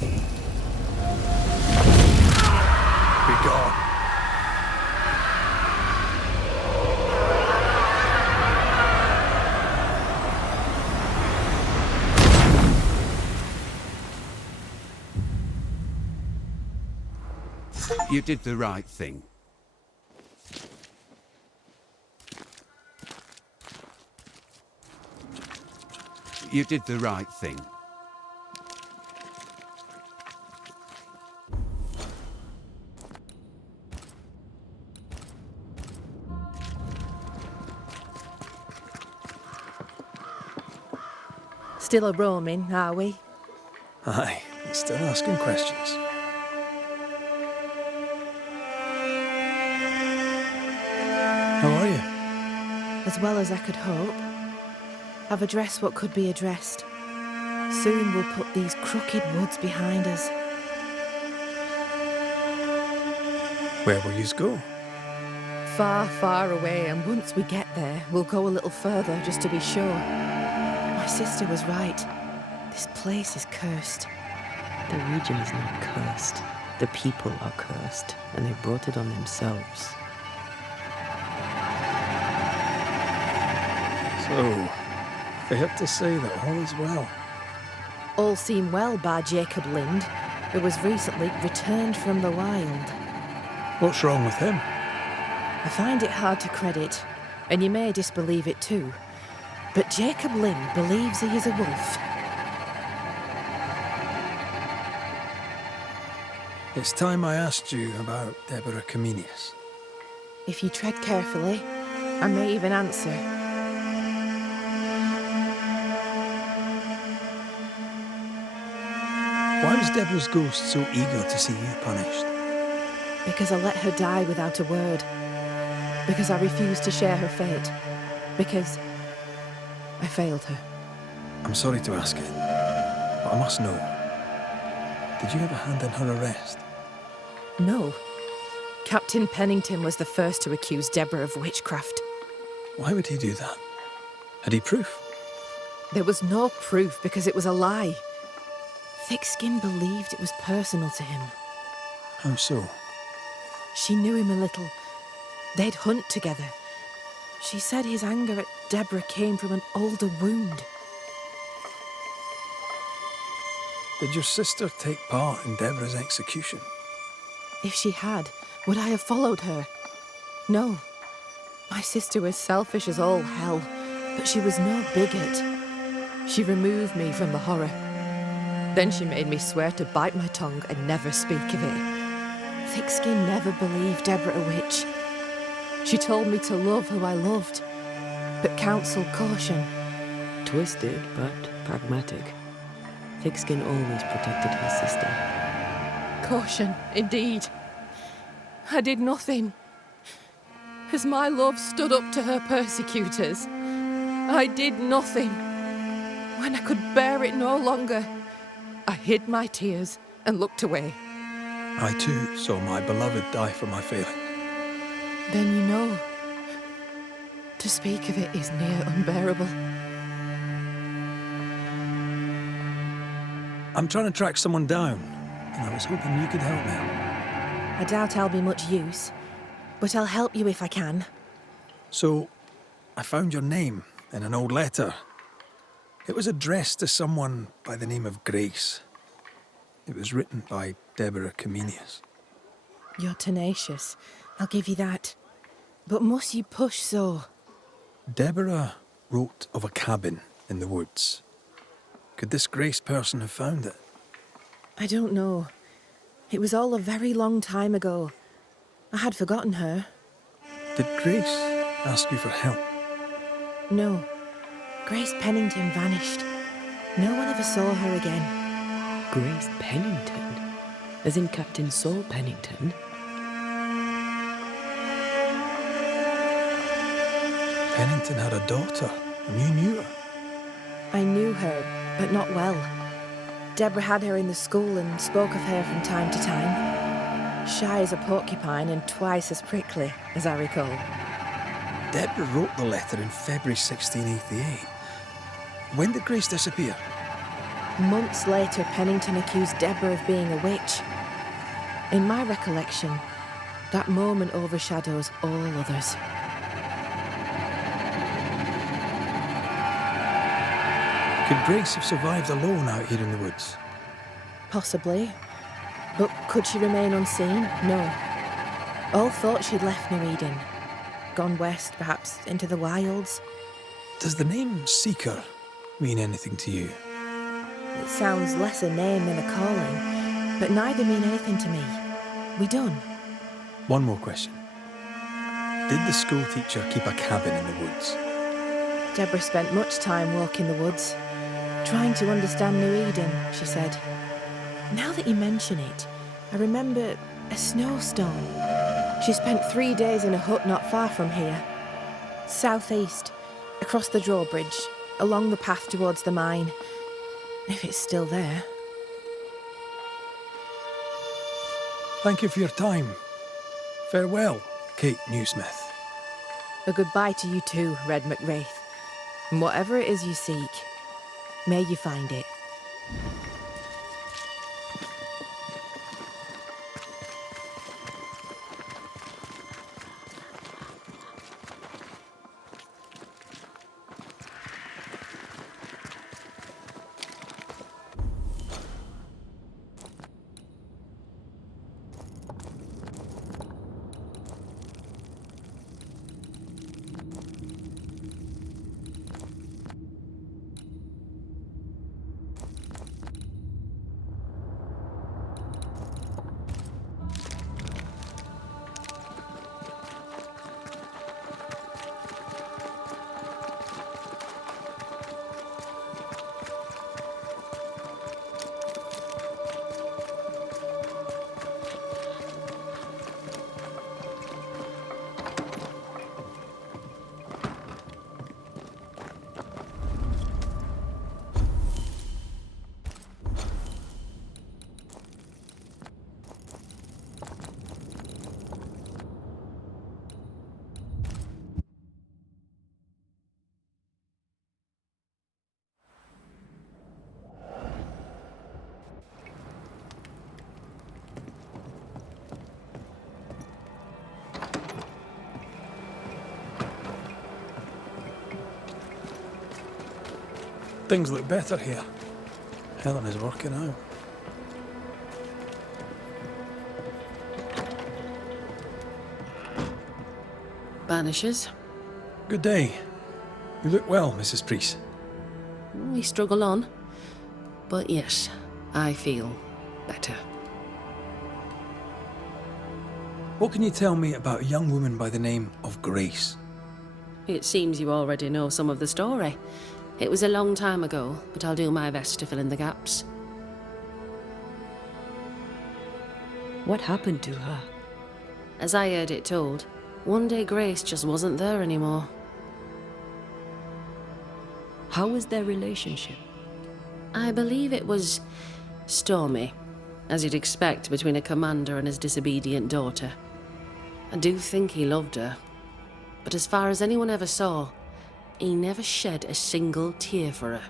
Be gone. You did the right thing. You did the right thing. Still a-roaming, are we? Aye, still asking questions. How are you? As well as I could hope. I've addressed what could be addressed. Soon we'll put these crooked woods behind us. Where will yous go? far, far away, and once we get there, we'll go a little further just to be sure. My sister was right. This place is cursed. The region is not cursed. The people are cursed, and they brought it on themselves. So, fair to say that all is well. All seem well by Jacob Lind, who was recently returned from the wild. What's wrong with him? I find it hard to credit, and you may disbelieve it too, but Jacob Lind believes he is a wolf. It's time I asked you about Deborah Comenius. If you tread carefully, I may even answer. Why was Deborah's ghost so eager to see you punished? Because I let her die without a word. Because I refused to share her fate. Because I failed her. I'm sorry to ask it, but I must know. Did you have a hand in her arrest? No. Captain Pennington was the first to accuse Deborah of witchcraft. Why would he do that? Had he proof? There was no proof because it was a lie. Thickskin believed it was personal to him. How so? She knew him a little. They'd hunt together. She said his anger at Deborah came from an older wound. Did your sister take part in Deborah's execution? If she had, would I have followed her? No. My sister was selfish as all hell, but she was no bigot. She removed me from the horror. Then she made me swear to bite my tongue and never speak of it. Thickskin never believed Deborah a witch. She told me to love who I loved, but counselled caution. Twisted, but pragmatic. Thickskin always protected his sister. Caution, indeed. I did nothing. As my love stood up to her persecutors, I did nothing. When I could bear it no longer, I hid my tears and looked away. I too saw my beloved die for my failing. Then you know. To speak of it is near unbearable. I'm trying to track someone down, and I was hoping you could help me. I doubt I'll be much use, but I'll help you if I can. So, I found your name in an old letter. It was addressed to someone by the name of Grace. It was written by Deborah Comenius. You're tenacious, I'll give you that. But must you push so? Deborah wrote of a cabin in the woods. Could this Grace person have found it? I don't know. It was all a very long time ago. I had forgotten her. Did Grace ask you for help? No. Grace Pennington vanished. No one ever saw her again. Grace Pennington? As in Captain Saul Pennington? Pennington had a daughter, and you knew her. I knew her, but not well. Deborah had her in the school and spoke of her from time to time. Shy as a porcupine and twice as prickly, as I recall. Deborah wrote the letter in February 1688. When did Grace disappear? Months later, Pennington accused Deborah of being a witch. In my recollection, that moment overshadows all others. Could Grace have survived alone out here in the woods? Possibly. But could she remain unseen? No. All thought she'd left New Eden. Gone west, perhaps into the wilds. Does the name Seeker mean anything to you? It sounds less a name than a calling, but neither mean anything to me. We done. One more question. Did the school teacher keep a cabin in the woods? Deborah spent much time walking the woods, trying to understand New Eden, she said. Now that you mention it, I remember a snowstorm. She spent 3 days in a hut not far from here. Southeast, across the drawbridge, along the path towards the mine. If it's still there. Thank you for your time. Farewell, Kate Newsmith. A goodbye to you too, Red McWraith. And whatever it is you seek, may you find it. Things look better here. Helen is working out. Banishers? Good day. You look well, Mrs. Priest. We struggle on. But yes, I feel better. What can you tell me about a young woman by the name of Grace? It seems you already know some of the story. It was a long time ago, but I'll do my best to fill in the gaps. What happened to her? As I heard it told, one day Grace just wasn't there anymore. How was their relationship? I believe it was stormy, as you'd expect between a commander and his disobedient daughter. I do think he loved her, but as far as anyone ever saw, he never shed a single tear for her.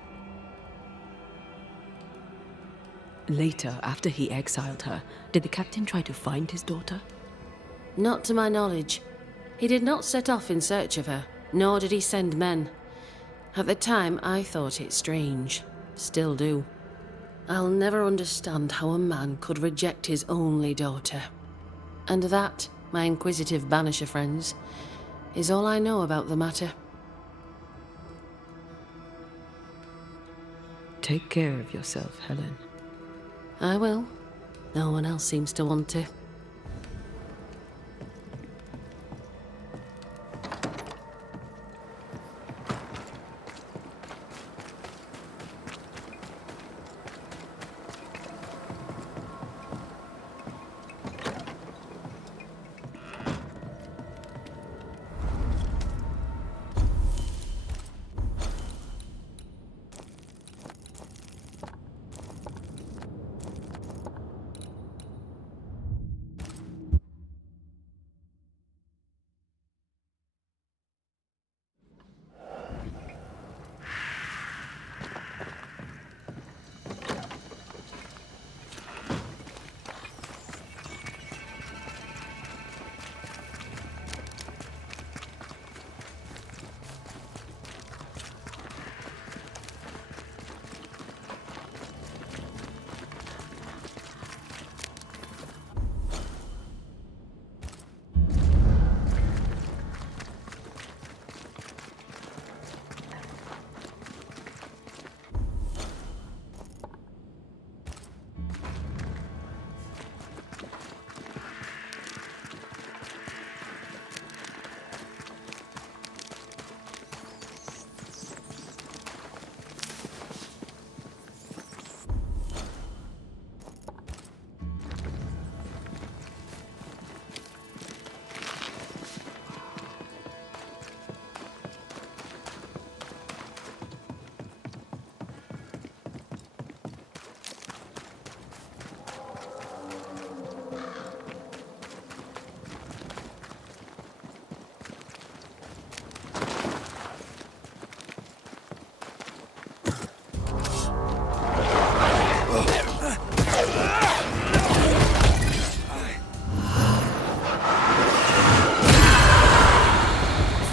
Later, after he exiled her, did the captain try to find his daughter? Not to my knowledge. He did not set off in search of her, nor did he send men. At the time, I thought it strange. Still do. I'll never understand how a man could reject his only daughter. And that, my inquisitive Banisher friends, is all I know about the matter. Take care of yourself, Helen. I will. No one else seems to want to.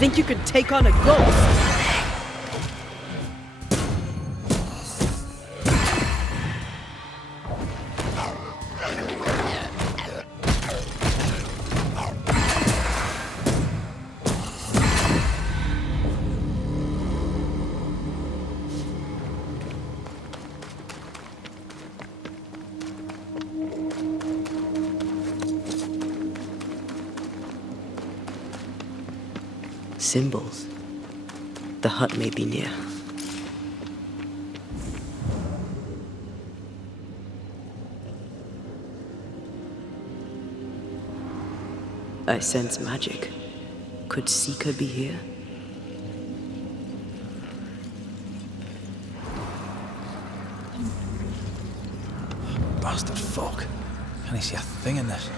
think you could take on a ghost? Symbols. The hut may be near. I sense magic. Could Seeker be here? Bastard fuck. Can I see a thing in this?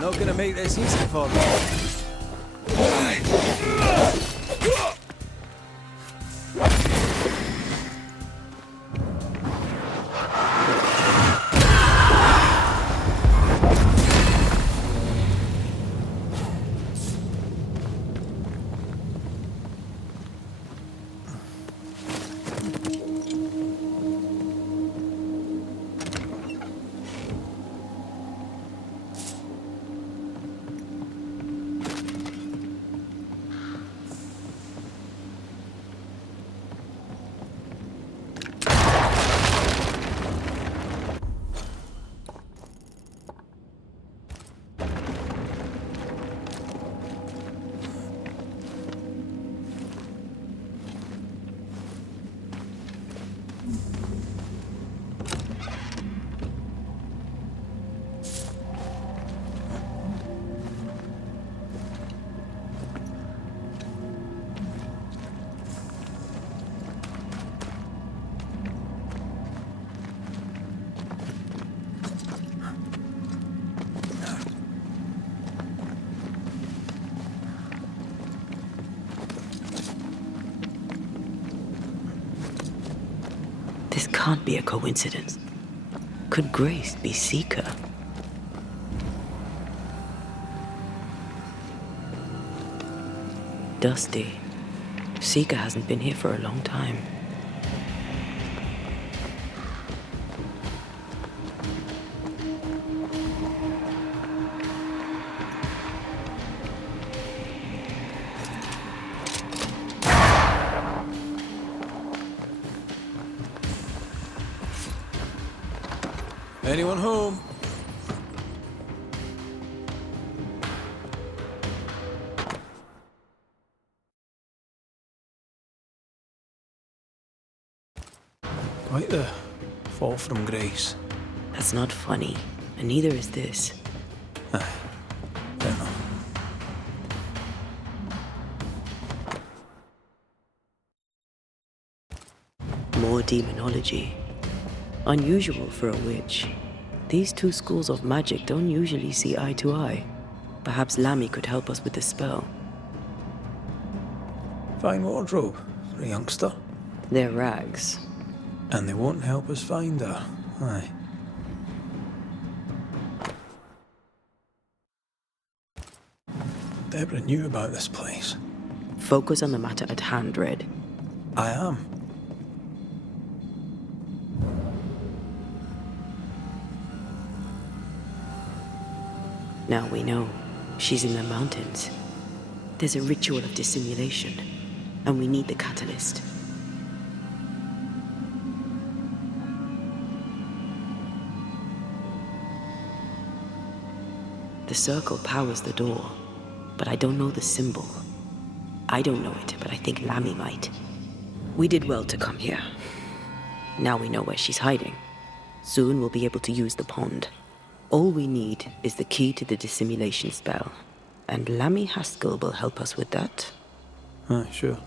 Not gonna make this easy for me. This can't be a coincidence. Could Grace be Seeker? Dusty. Seeker hasn't been here for a long time. Anyone home? Quite the fall from grace. That's not funny, and neither is this. Aye. Don't know. More demonology. Unusual for a witch. These two schools of magic don't usually see eye to eye. Perhaps Lammy could help us with the spell. Fine wardrobe for a youngster. They're rags. And they won't help us find her. Aye. Deborah knew about this place. Focus on the matter at hand, Red. I am. Now we know she's in the mountains. There's a ritual of dissimulation, and we need the catalyst. The circle powers the door, but I don't know the symbol. I don't know it, but I think Lammy might. We did well to come here. Now we know where she's hiding. Soon we'll be able to use the pond. All we need is the key to the dissimulation spell, and Lammy Haskell will help us with that. Aye, sure.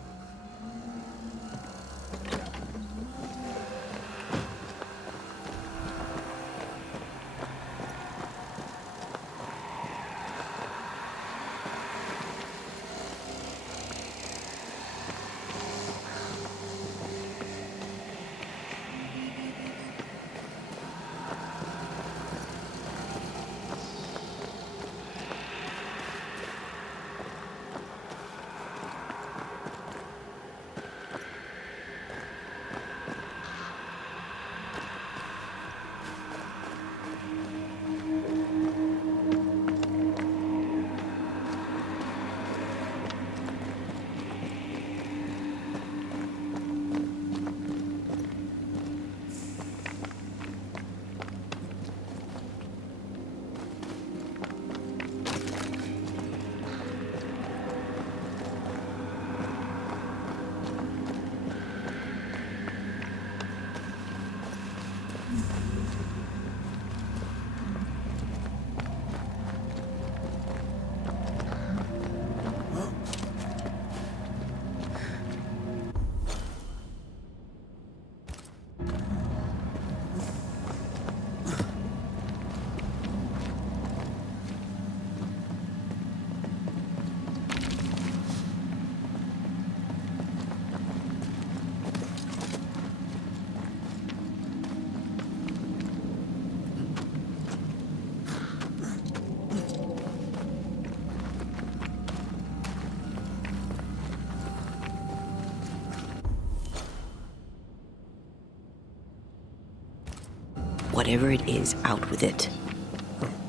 Whatever it is, out with it.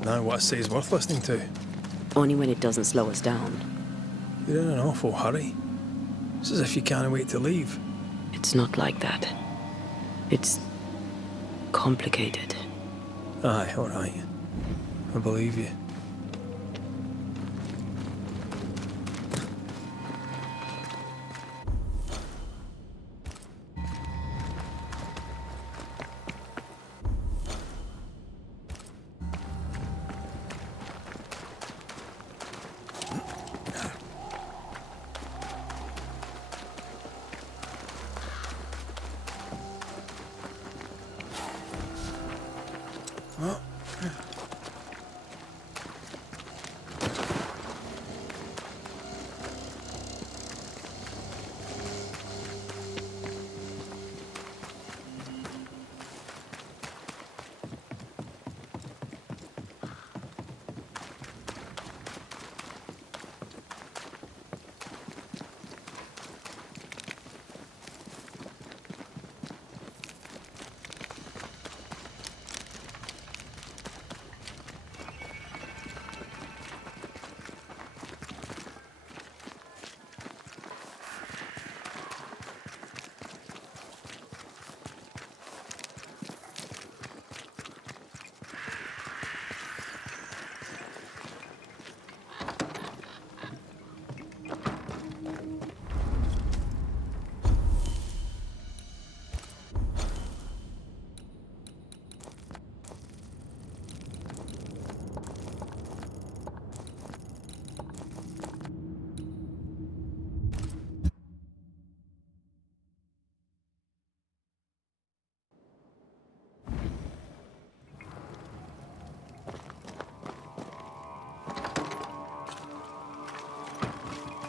Now what I say is worth listening to. Only when it doesn't slow us down. You're in an awful hurry. It's as if you can't wait to leave. It's not like that. It's complicated. Aye, all right. I believe you.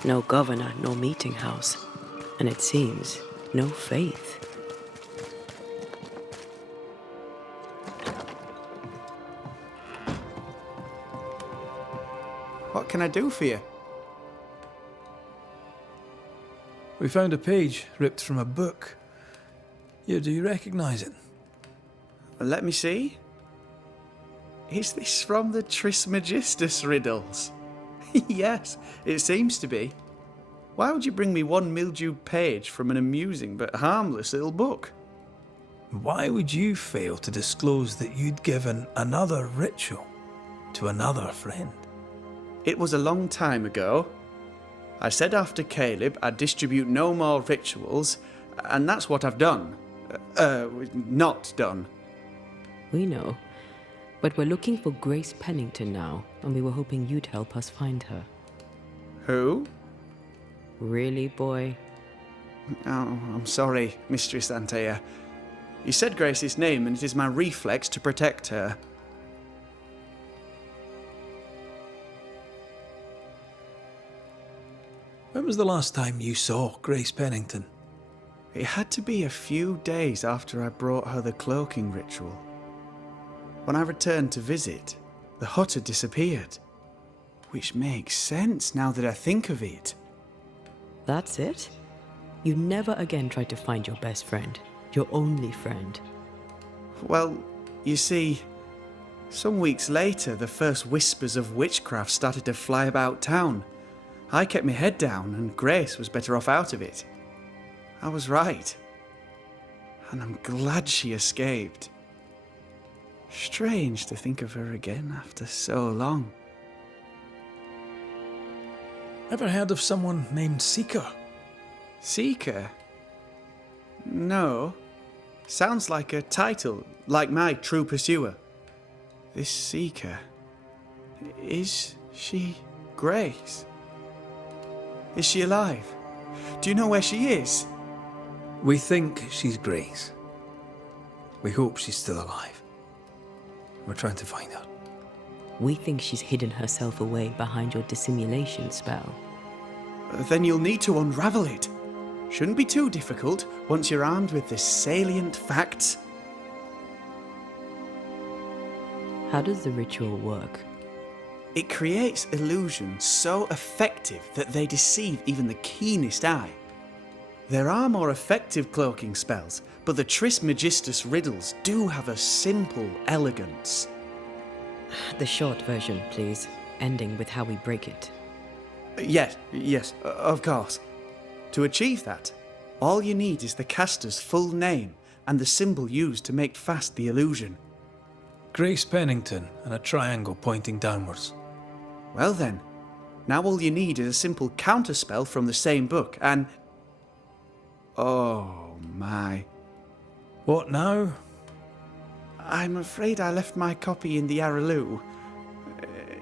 No governor, no meeting house. And it seems, no faith. What can I do for you? We found a page ripped from a book. Yeah, do you recognize it? Let me see. Is this from the Trismegistus riddles? Yes, it seems to be. Why would you bring me one mildewed page from an amusing but harmless little book? Why would you fail to disclose that you'd given another ritual to another friend? It was a long time ago. I said after Caleb I'd distribute no more rituals, and that's what I've done. Not done. We know. But we're looking for Grace Pennington now, and we were hoping you'd help us find her. Who? Really, boy? Oh, I'm sorry, Mistress Antea. You said Grace's name, and it is my reflex to protect her. When was the last time you saw Grace Pennington? It had to be a few days after I brought her the cloaking ritual. When I returned to visit, the hut had disappeared. Which makes sense now that I think of it. That's it? You never again tried to find your best friend, your only friend. Well, you see, some weeks later, the first whispers of witchcraft started to fly about town. I kept my head down, and Grace was better off out of it. I was right. And I'm glad she escaped. Strange to think of her again after so long. Ever heard of someone named Seeker? Seeker? No. Sounds like a title, like my True Pursuer. This Seeker. Is she Grace? Is she alive? Do you know where she is? We think she's Grace. We hope she's still alive. We're trying to find her. We think she's hidden herself away behind your dissimulation spell. Then you'll need to unravel it. Shouldn't be too difficult once you're armed with the salient facts. How does the ritual work? It creates illusions so effective that they deceive even the keenest eye. There are more effective cloaking spells, but the Trismegistus riddles do have a simple elegance. The short version, please, ending with how we break it. Yes, of course. To achieve that, all you need is the caster's full name and the symbol used to make fast the illusion. Grace Pennington and a triangle pointing downwards. Well then, now all you need is a simple counterspell from the same book and... Oh my. What now? I'm afraid I left my copy in the Araloo.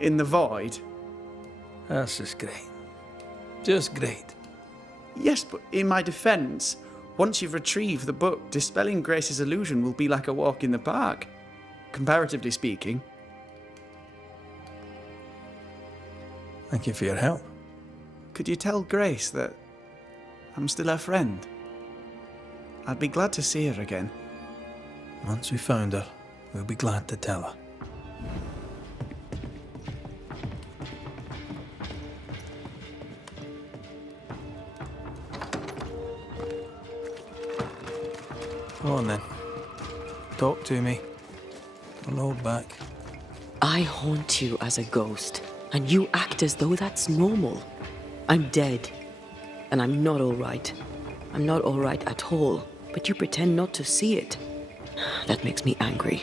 In the void. That's just great. Just great. Yes, but in my defence, once you've retrieved the book, dispelling Grace's illusion will be like a walk in the park. Comparatively speaking. Thank you for your help. Could you tell Grace that I'm still her friend? I'd be glad to see her again. Once we found her, we'll be glad to tell her. Go on then. Talk to me. I'll hold back. I haunt you as a ghost, and you act as though that's normal. I'm dead, and I'm not all right. I'm not all right at all, but you pretend not to see it. That makes me angry.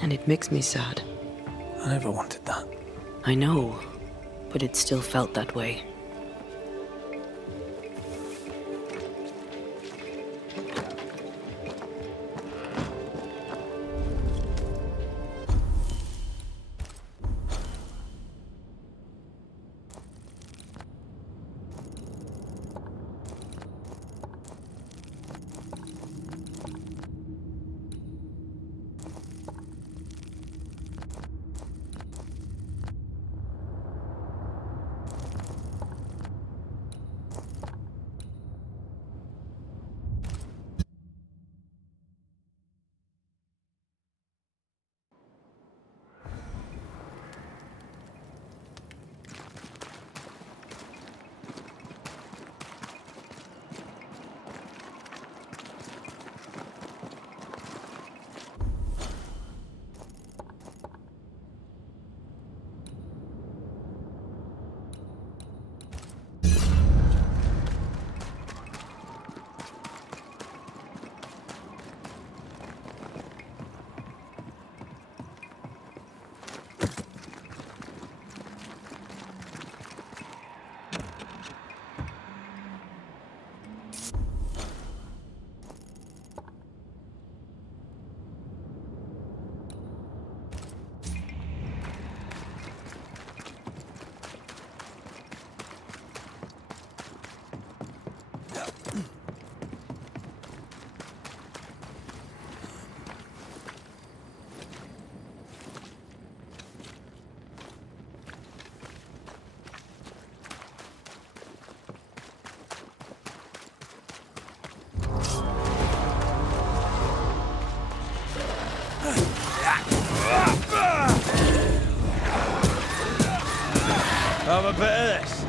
And it makes me sad. I never wanted that. I know, but it still felt that way. Have a bit of this.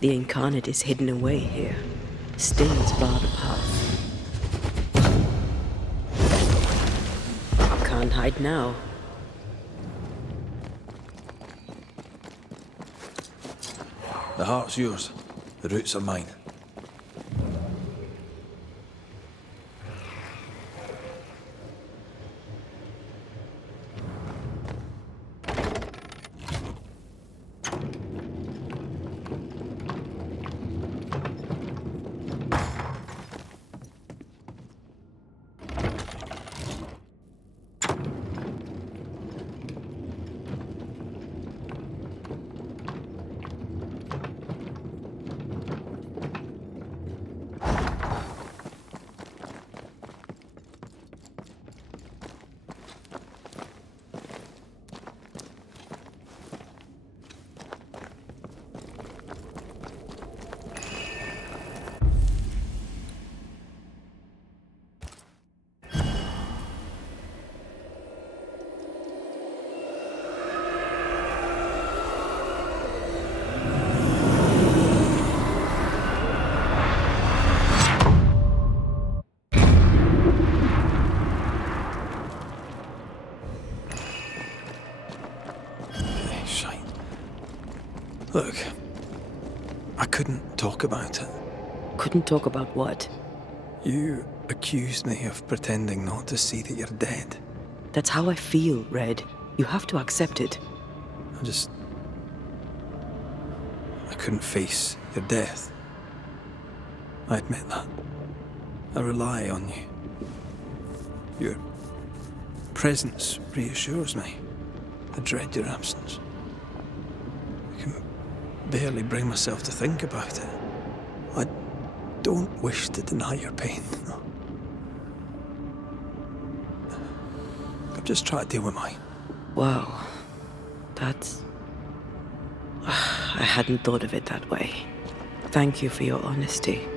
The incarnate is hidden away here. Stings bar the path. Can't hide now. The heart's yours. The roots are mine. Look, I couldn't talk about it. Couldn't talk about what? You accused me of pretending not to see that you're dead. That's how I feel, Red. You have to accept it. I couldn't face your death. I admit that. I rely on you. Your presence reassures me. I dread your absence. I can barely bring myself to think about it. I don't wish to deny your pain. No. I've just tried to deal with mine. Wow. That's... I hadn't thought of it that way. Thank you for your honesty.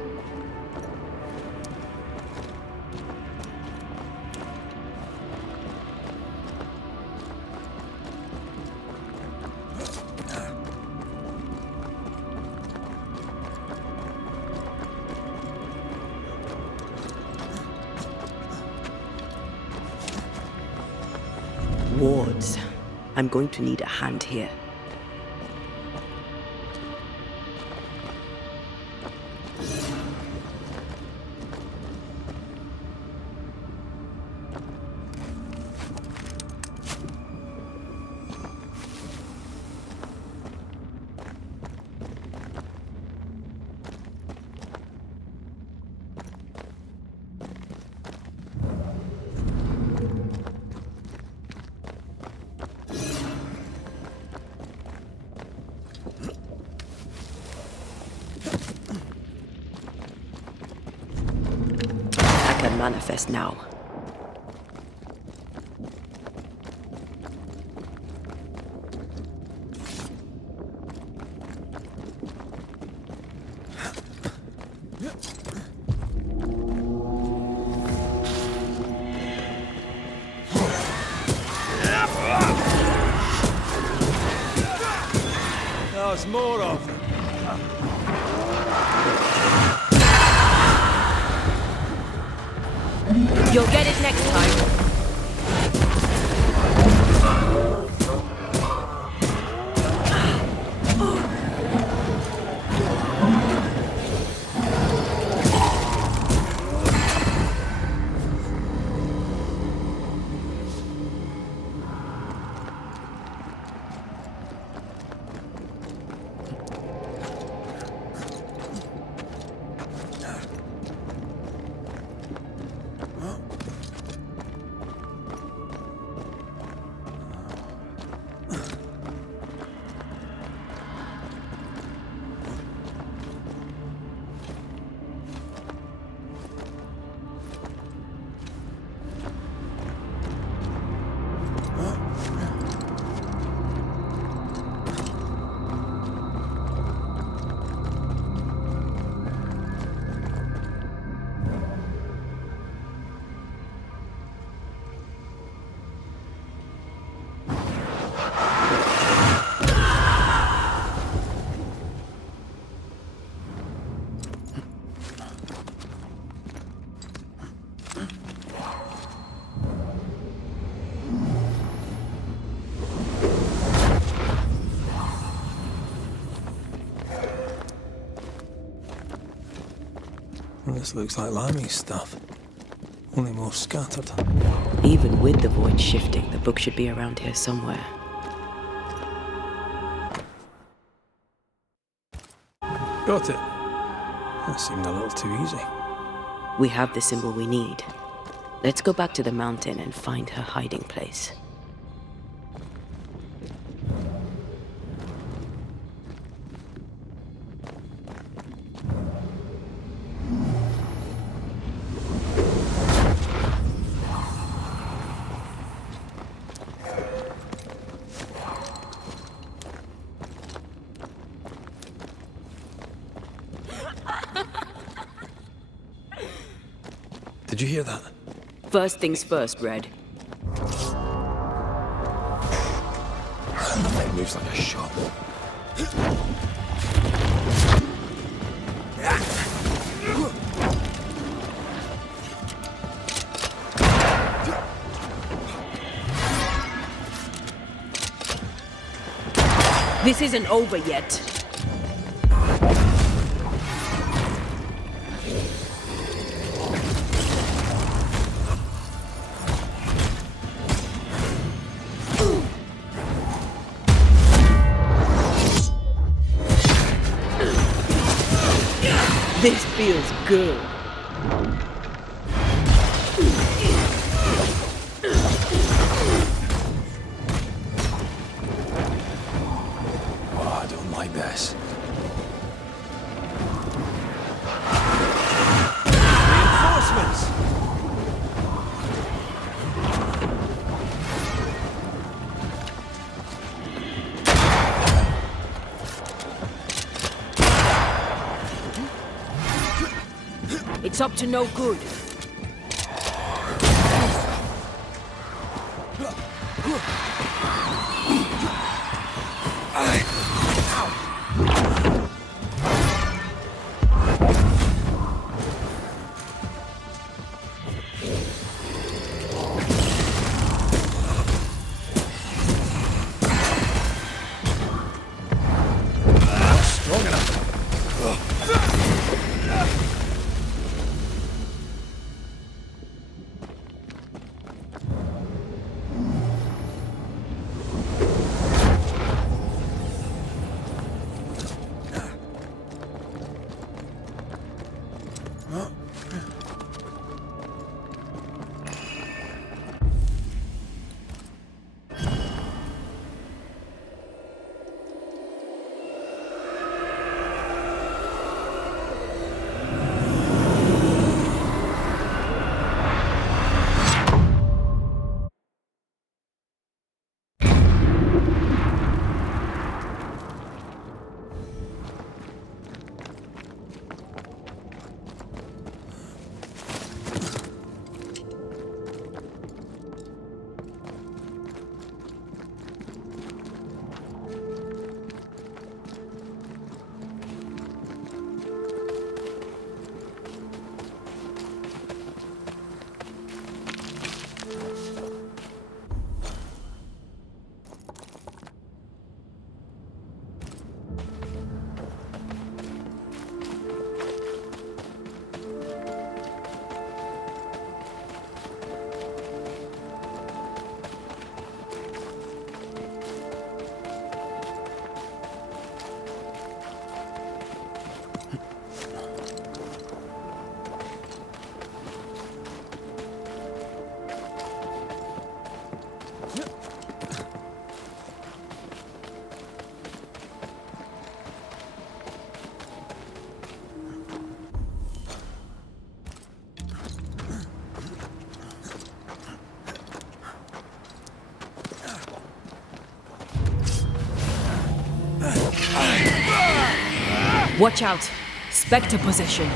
Wards. I'm going to need a hand here. Manifest now. There's more of them. You'll get it next time. This looks like Lami's stuff, only more scattered. Even with the void shifting, the book should be around here somewhere. Got it. That seemed a little too easy. We have the symbol we need. Let's go back to the mountain and find her hiding place. Did you hear that? First things first, Red. It moves like a shot. This isn't over yet. This feels good. Oh, I don't like this. Reinforcements! It's up to no good. Strong enough. Watch out! Spectre possession.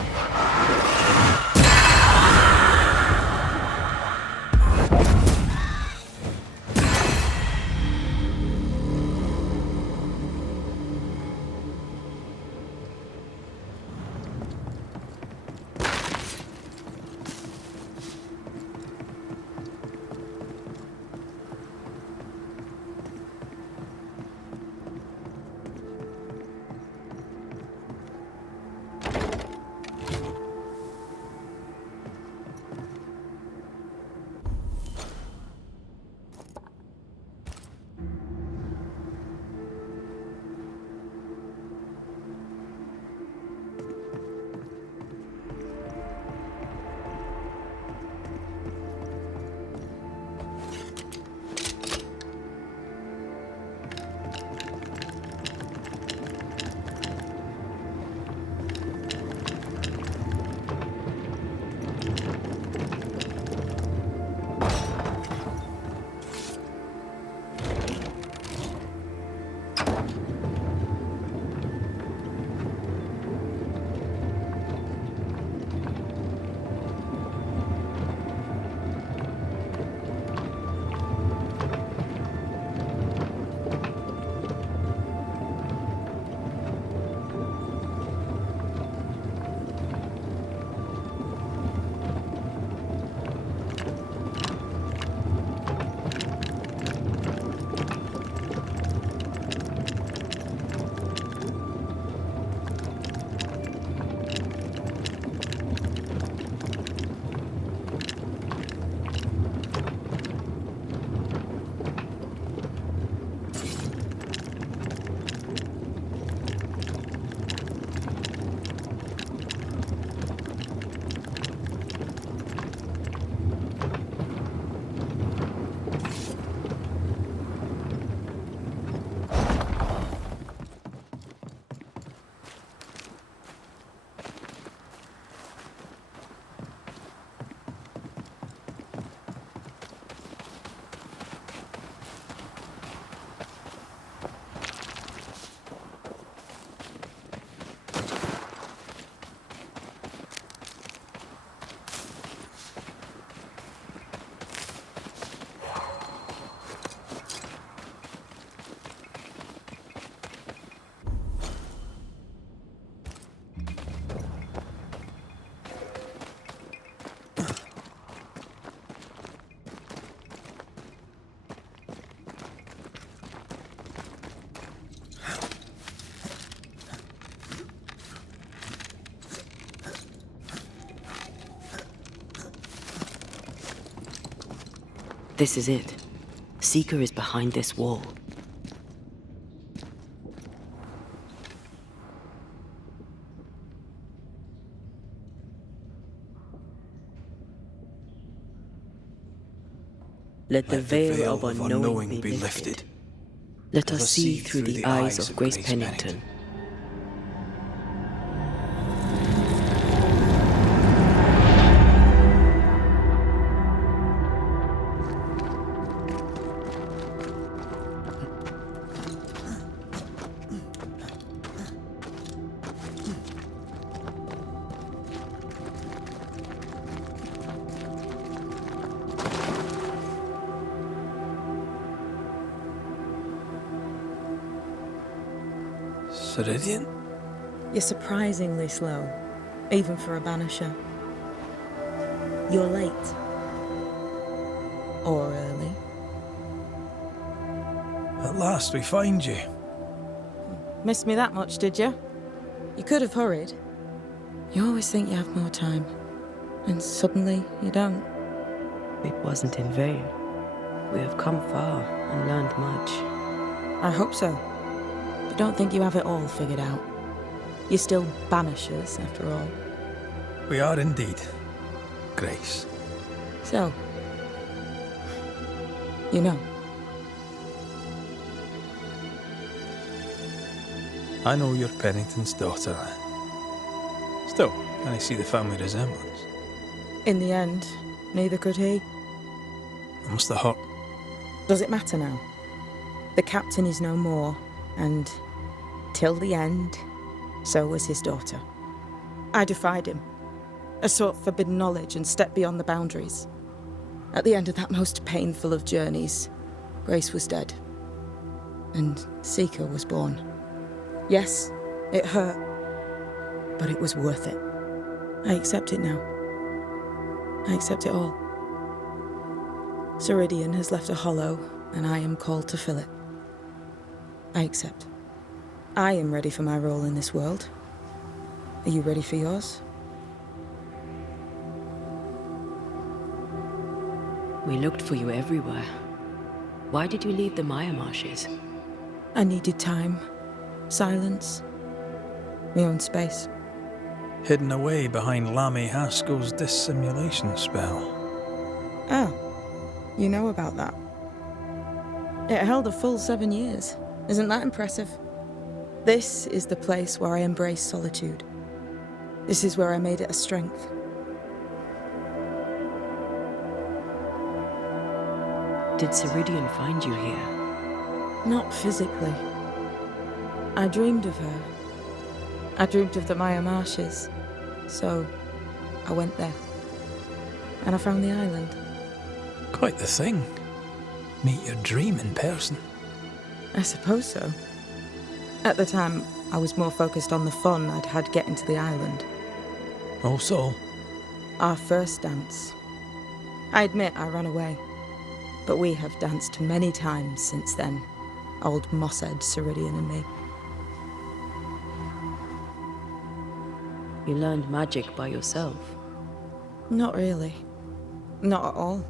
This is it. Seeker is behind this wall. Let the veil of unknowing be lifted. Let us see through the eyes of Grace Pennington. Ceridian? You're surprisingly slow, even for a Banisher. You're late. Or early. At last we find you. Missed me that much, did you? You could have hurried. You always think you have more time, and suddenly you don't. It wasn't in vain. We have come far and learned much. I hope so. But don't think you have it all figured out. You're still Banishers, after all. We are indeed, Grace. So, you know. I know you're Pennington's daughter. Still, can I see the family resemblance? In the end, neither could he. It must have hurt. Does it matter now? The captain is no more, and till the end, so was his daughter. I defied him. I sought forbidden knowledge and stepped beyond the boundaries. At the end of that most painful of journeys, Grace was dead. And Seeker was born. Yes, it hurt, but it was worth it. I accept it now. I accept it all. Ceridian has left a hollow, and I am called to fill it. I accept. I am ready for my role in this world. Are you ready for yours? We looked for you everywhere. Why did you leave the Maya marshes? I needed time, silence, my own space. Hidden away behind Lammy Haskell's dissimulation spell. Ah, you know about that. It held a full 7 years. Isn't that impressive? This is the place where I embrace solitude. This is where I made it a strength. Did Ceridian find you here? Not physically. I dreamed of her. I dreamed of the Maya marshes. So, I went there. And I found the island. Quite the thing. Meet your dream in person. I suppose so. At the time, I was more focused on the fun I'd had getting to the island. Also, Our first dance. I admit I ran away. But we have danced many times since then. Old Mosshead, Ceridian and me. You learned magic by yourself. Not really. Not at all.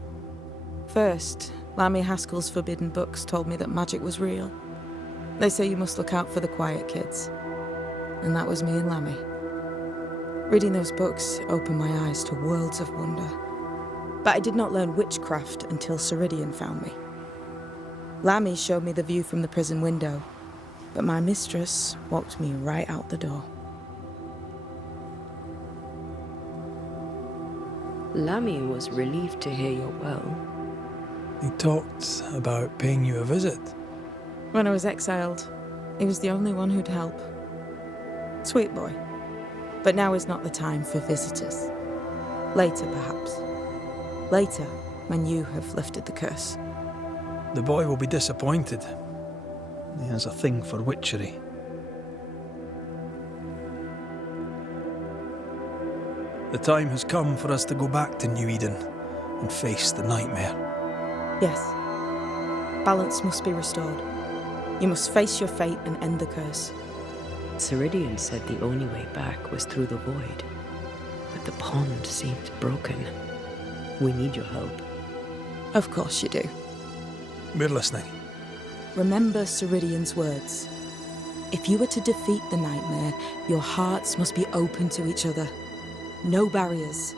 First, Lammy Haskell's forbidden books told me that magic was real. They say you must look out for the quiet kids. And that was me and Lammy. Reading those books opened my eyes to worlds of wonder. But I did not learn witchcraft until Ceridian found me. Lammy showed me the view from the prison window, but my mistress walked me right out the door. Lammy was relieved to hear you're well. he talked about paying you a visit. When I was exiled, he was the only one who'd help. Sweet boy. But now is not the time for visitors. Later, perhaps. Later, when you have lifted the curse. The boy will be disappointed. He has a thing for witchery. The time has come for us to go back to New Eden and face the nightmare. Yes. Balance must be restored. You must face your fate and end the curse. Ceridian said the only way back was through the void. But the pond seems broken. We need your help. Of course you do. We're listening. Remember Ceridian's words. If you were to defeat the nightmare, your hearts must be open to each other. No barriers.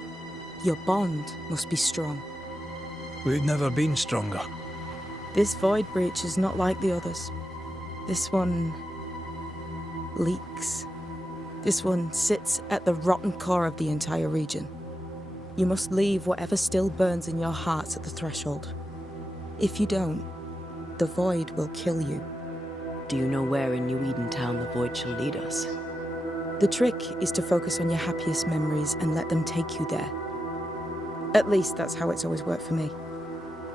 Your bond must be strong. We've never been stronger. This void breach is not like the others. This one leaks. This one sits at the rotten core of the entire region. You must leave whatever still burns in your hearts at the threshold. If you don't, the void will kill you. Do you know where in New Eden Town the void shall lead us? The trick is to focus on your happiest memories and let them take you there. At least that's how it's always worked for me.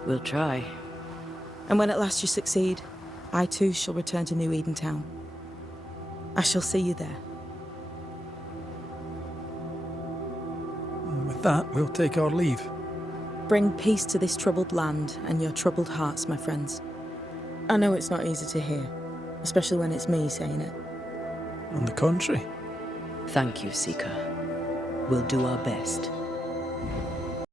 We'll try. And when at last you succeed, I too shall return to New Eden Town. I shall see you there. And with that, we'll take our leave. Bring peace to this troubled land and your troubled hearts, my friends. I know it's not easy to hear, especially when it's me saying it. On the contrary. Thank you, Seeker. We'll do our best.